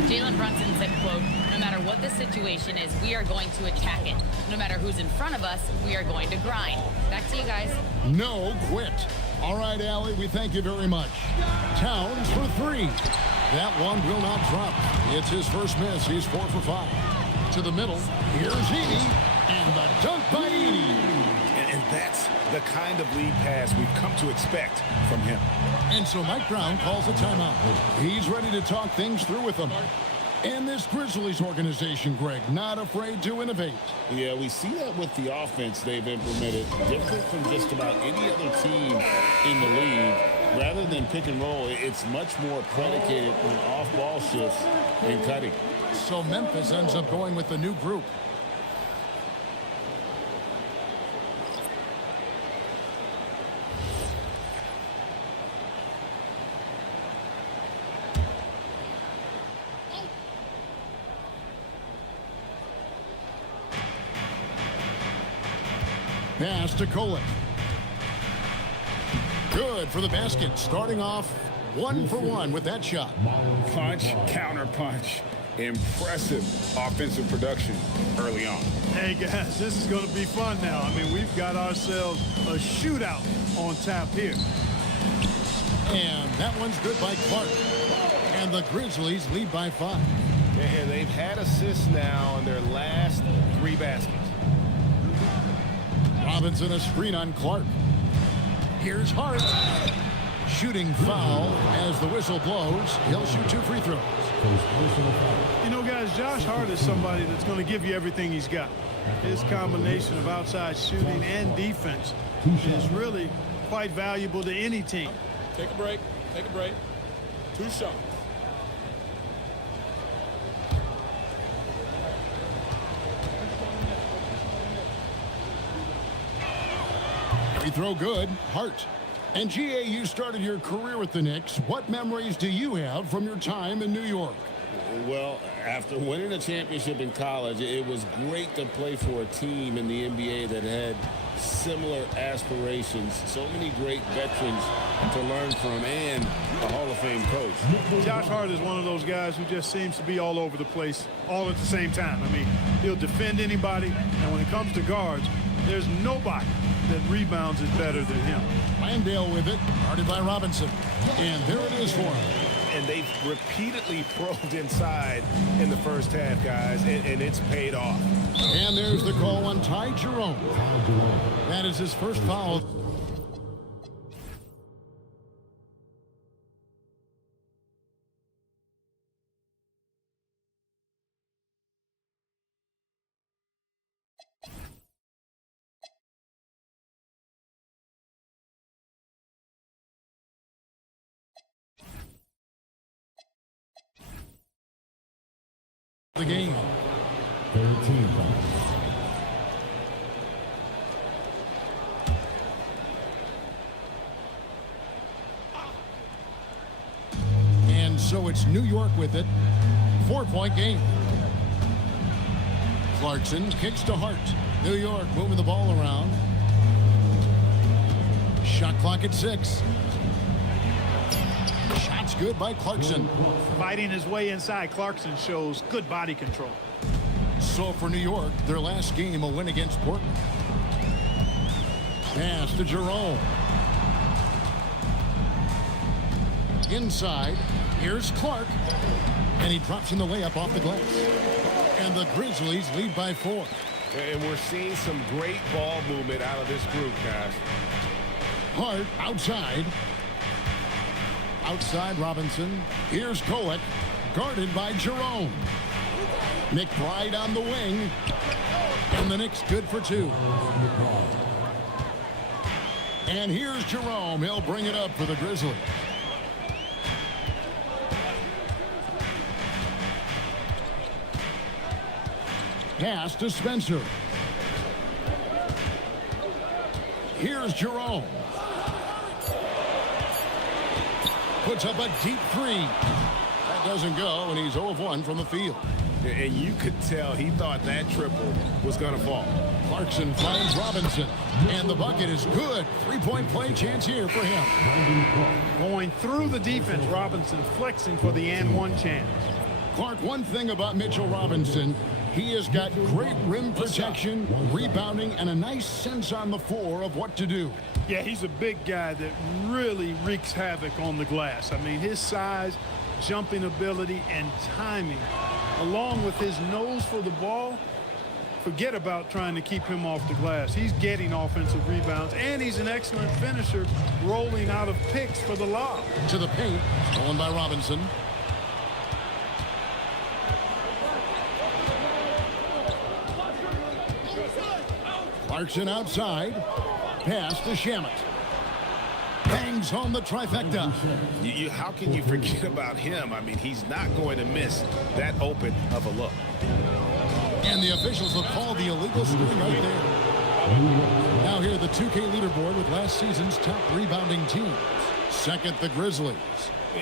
Jalen Brunson said, quote, no matter what the situation is, we are going to attack it. No matter who's in front of us, we are going to grind. Back to you guys. No quit. All right, Allie, we thank you very much. Towns for 3. That one will not drop. It's his first miss. He's 4 for 5. To the middle. Here's Edey. And the dunk by Edey. And that's the kind of lead pass we've come to expect from him. And so Mike Brown calls a timeout. He's ready to talk things through with them. And this Grizzlies organization, Greg, not afraid to innovate. Yeah, we see that with the offense they've implemented. Different from just about any other team in the league. Rather than pick and roll, it's much more predicated on off-ball shifts and cutting. So Memphis ends up going with the new group. Pass to Kolek. Good for the basket. Starting off 1 for 1 with that shot. Punch, counter punch. Impressive offensive production early on. Hey, guys, this is going to be fun now. I mean, we've got ourselves a shootout on tap here. And that one's good by Clark. And the Grizzlies lead by 5. And they've had assists now on their last 3 baskets. Robinson a screen on Clark. Here's Hart. Shooting foul as the whistle blows. He'll shoot 2 free throws. You know, guys, Josh Hart is somebody that's going to give you everything he's got. His combination of outside shooting and defense is really quite valuable to any team. Take a break. Take a break. 2 shots. Free throw good. Hart. And GA, you started your career with the Knicks. What memories do you have from your time in New York? Well, after winning a championship in college, it was great to play for a team in the NBA that had similar aspirations. So many great veterans to learn from and a Hall of Fame coach. Josh Hart is one of those guys who just seems to be all over the place all at the same time. I mean, he'll defend anybody, and when it comes to guards, there's nobody that rebounds it better than him. Landale with it, guarded by Robinson. And there it is for him. And they've repeatedly probed inside in the first half, guys, and it's paid off. And there's the call on Ty Jerome. That is his first foul. the game. 13. And so it's New York with it. 4-point game. Clarkson kicks to Hart. New York moving the ball around. Shot clock at 6. Shot's good by Clarkson. Fighting his way inside, Clarkson shows good body control. So for New York, their last game, a win against Portland. Pass to Jerome. Inside, here's Clark. And he drops in the layup off the glass. And the Grizzlies lead by 4. And we're seeing some great ball movement out of this group, guys. Hart outside. Outside Robinson. Here's Kolek, guarded by Jerome. McBride on the wing. And the Knicks good for 2. And here's Jerome. He'll bring it up for the Grizzlies. Pass to Spencer. Here's Jerome. Puts up a deep 3. That doesn't go, and he's 0 of 1 from the field. And you could tell he thought that triple was going to fall. Clarkson finds Robinson, and the bucket is good. 3-point play chance here for him. Going through the defense, Robinson flexing for the and one chance. Clark, one thing about Mitchell Robinson, he has got great rim protection, rebounding, and a nice sense on the floor of what to do. Yeah, he's a big guy that really wreaks havoc on the glass. I mean, his size, jumping ability, and timing, along with his nose for the ball, forget about trying to keep him off the glass. He's getting offensive rebounds, and he's an excellent finisher, rolling out of picks for the lob. To the paint, stolen by Robinson. Clarkson outside. Pass to Shamet. Bangs home the trifecta. How can you forget about him? I mean, he's not going to miss that open of a look. And the officials have called the illegal screen right there. Now here the 2K leaderboard with last season's top rebounding teams. Second, the Grizzlies.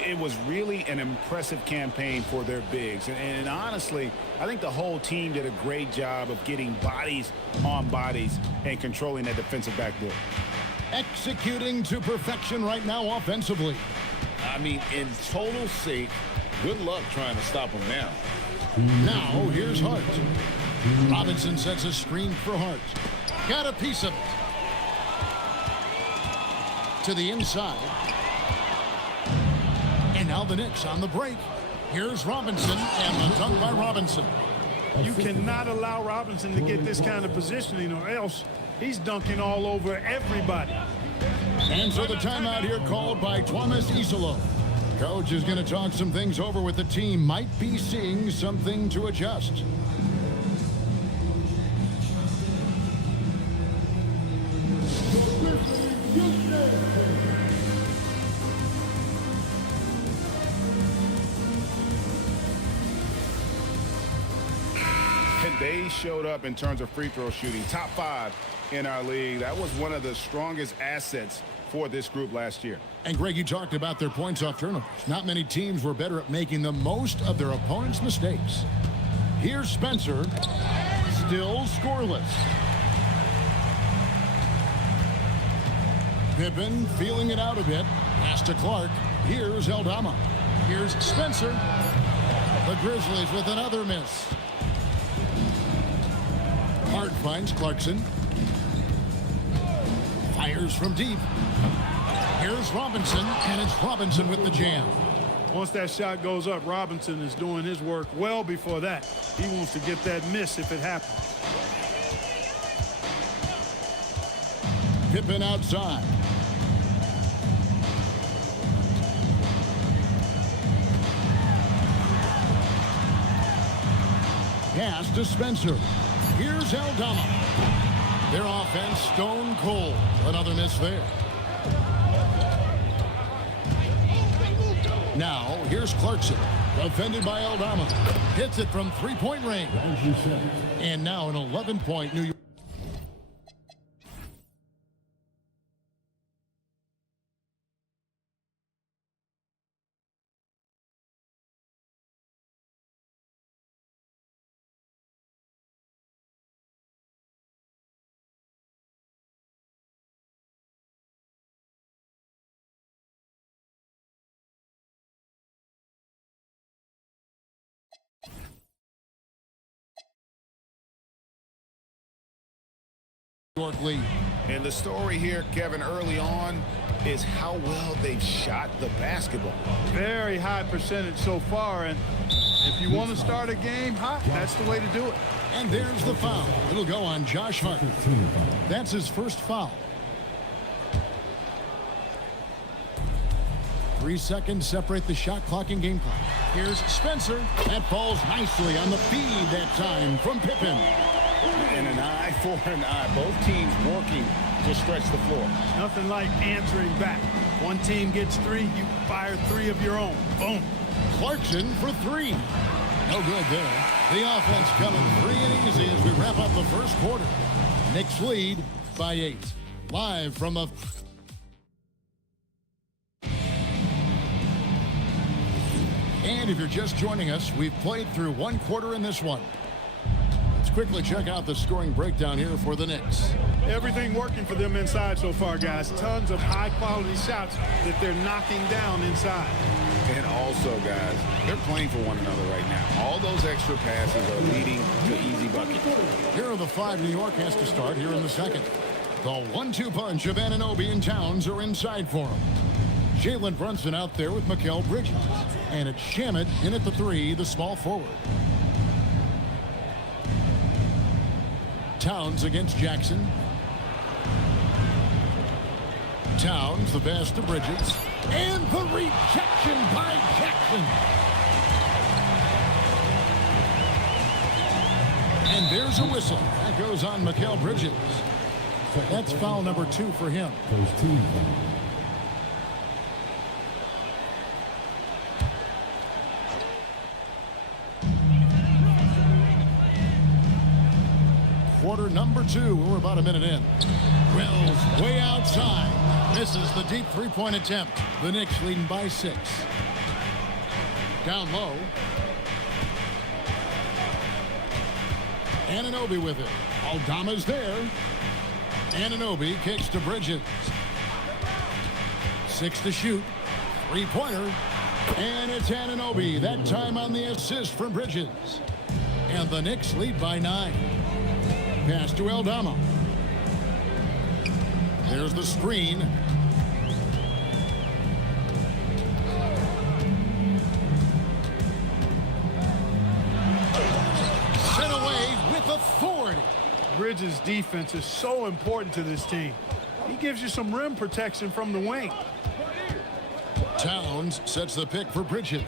It was really an impressive campaign for their bigs. And honestly, I think the whole team did a great job of getting bodies on bodies and controlling that defensive backboard. Executing to perfection right now offensively. I mean, in total sync, good luck trying to stop him now. Now, here's Hart. Robinson sets a screen for Hart. Got a piece of it. To the inside. And now the Knicks on the break. Here's Robinson, and the dunk by Robinson. You cannot allow Robinson to get this kind of positioning, or else he's dunking all over everybody. And so the timeout here called by Thomas Isolo. Coach is going to talk some things over with the team. Might be seeing something to adjust. And they showed up in terms of free throw shooting. Top 5 in our league. That was one of the strongest assets for this group last year. And Greg, you talked about their points off turnovers. Not many teams were better at making the most of their opponent's mistakes. Here's Spencer, still scoreless. Pippen feeling it out a bit. Pass to Clark. Here's Aldama. Here's Spencer. The Grizzlies with another miss. Hart finds Clarkson. Fires from deep. Here's Robinson, and it's Robinson with the jam. Once that shot goes up, Robinson is doing his work well before that. He wants to get that miss if it happens. Pippen outside. Pass to Spencer. Here's Aldama. Their offense stone cold. Another miss there. Now, here's Clarkson. Defended by Aldama. Hits it from three-point range. And now an 11-point New York. York lead. And the story here, Kevin, early on is how well they've shot the basketball. Very high percentage so far, and if you want to start a game hot, that's the way to do it. And there's the foul. It'll go on Josh Hart. That's his first foul. 3 seconds separate the shot clock and game clock. Here's Spencer. That falls nicely on the feed that time from Pippen. And an eye for an eye. Both teams working to stretch the floor. Nothing like answering back. One team gets 3, you fire 3 of your own. Boom. Clarkson for 3. No good there. The offense coming free and easy as we wrap up the first quarter. Knicks lead by 8. Live from the... And if you're just joining us, we've played through 1 quarter in this one. Let's quickly check out the scoring breakdown here for the Knicks. Everything working for them inside so far, guys. Tons of high-quality shots that they're knocking down inside. And also, guys, they're playing for one another right now. All those extra passes are leading to easy buckets. Here are the 5 New York has to start here in the second. The 1-2 punch of Anunoby and Towns are inside for him. Jalen Brunson out there with Mikal Bridges. And it's Shamet in at the 3, the small forward. Towns against Jackson. Towns, the pass to Bridges. And the rejection by Jackson. And there's a whistle. That goes on Mikal Bridges. That's foul number 2 for him. First team. Quarter number 2. We're about a minute in. Wells way outside. Misses the deep three-point attempt. The Knicks leading by 6. Down low. Anunoby with it. Aldama's there. Anunoby kicks to Bridges. 6 to shoot. Three-pointer. And it's Anunoby. That time on the assist from Bridges. And the Knicks lead by 9. Pass to Aldama. There's the screen. Sent away with authority. Bridges' defense is so important to this team. He gives you some rim protection from the wing. Towns sets the pick for Bridges.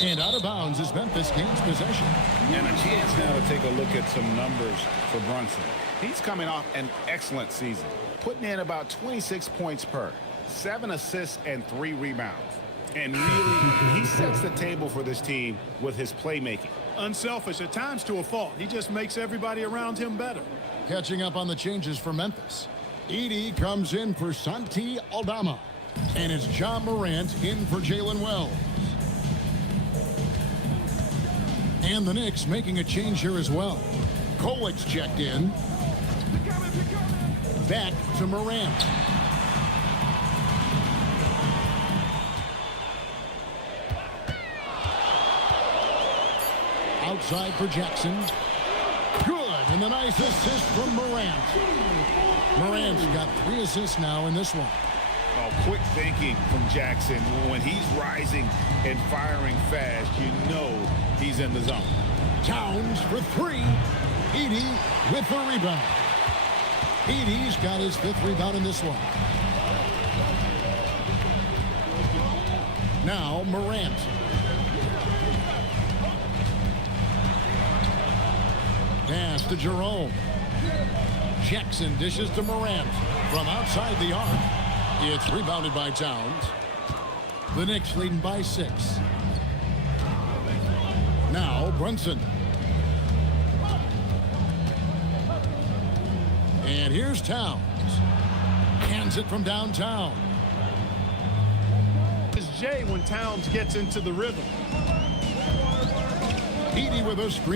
And out of bounds is Memphis gains possession. And a chance now to take a look at some numbers for Brunson. He's coming off an excellent season, putting in about 26 points per, 7 assists and 3 rebounds. And really, he sets the table for this team with his playmaking. Unselfish at times to a fault. He just makes everybody around him better. Catching up on the changes for Memphis. Edey comes in for Santi Aldama. And it's John Morant in for Jalen Wells. And the Knicks making a change here as well. Kolic's checked in. Back to Morant. Outside for Jackson. Good, and a nice assist from Morant. Morant's got 3 assists now in this one. Oh, quick thinking from Jackson. When he's rising and firing fast, you know he's in the zone. Towns for 3. Edey with the rebound. Edey's got his 5th rebound in this one. Now Morant. Pass to Jerome. Jackson dishes to Morant from outside the arc. It's rebounded by Towns. The Knicks leading by 6. Brunson. And here's Towns. Hands it from downtown. It's Jay when Towns gets into the rhythm. Edey with a screen.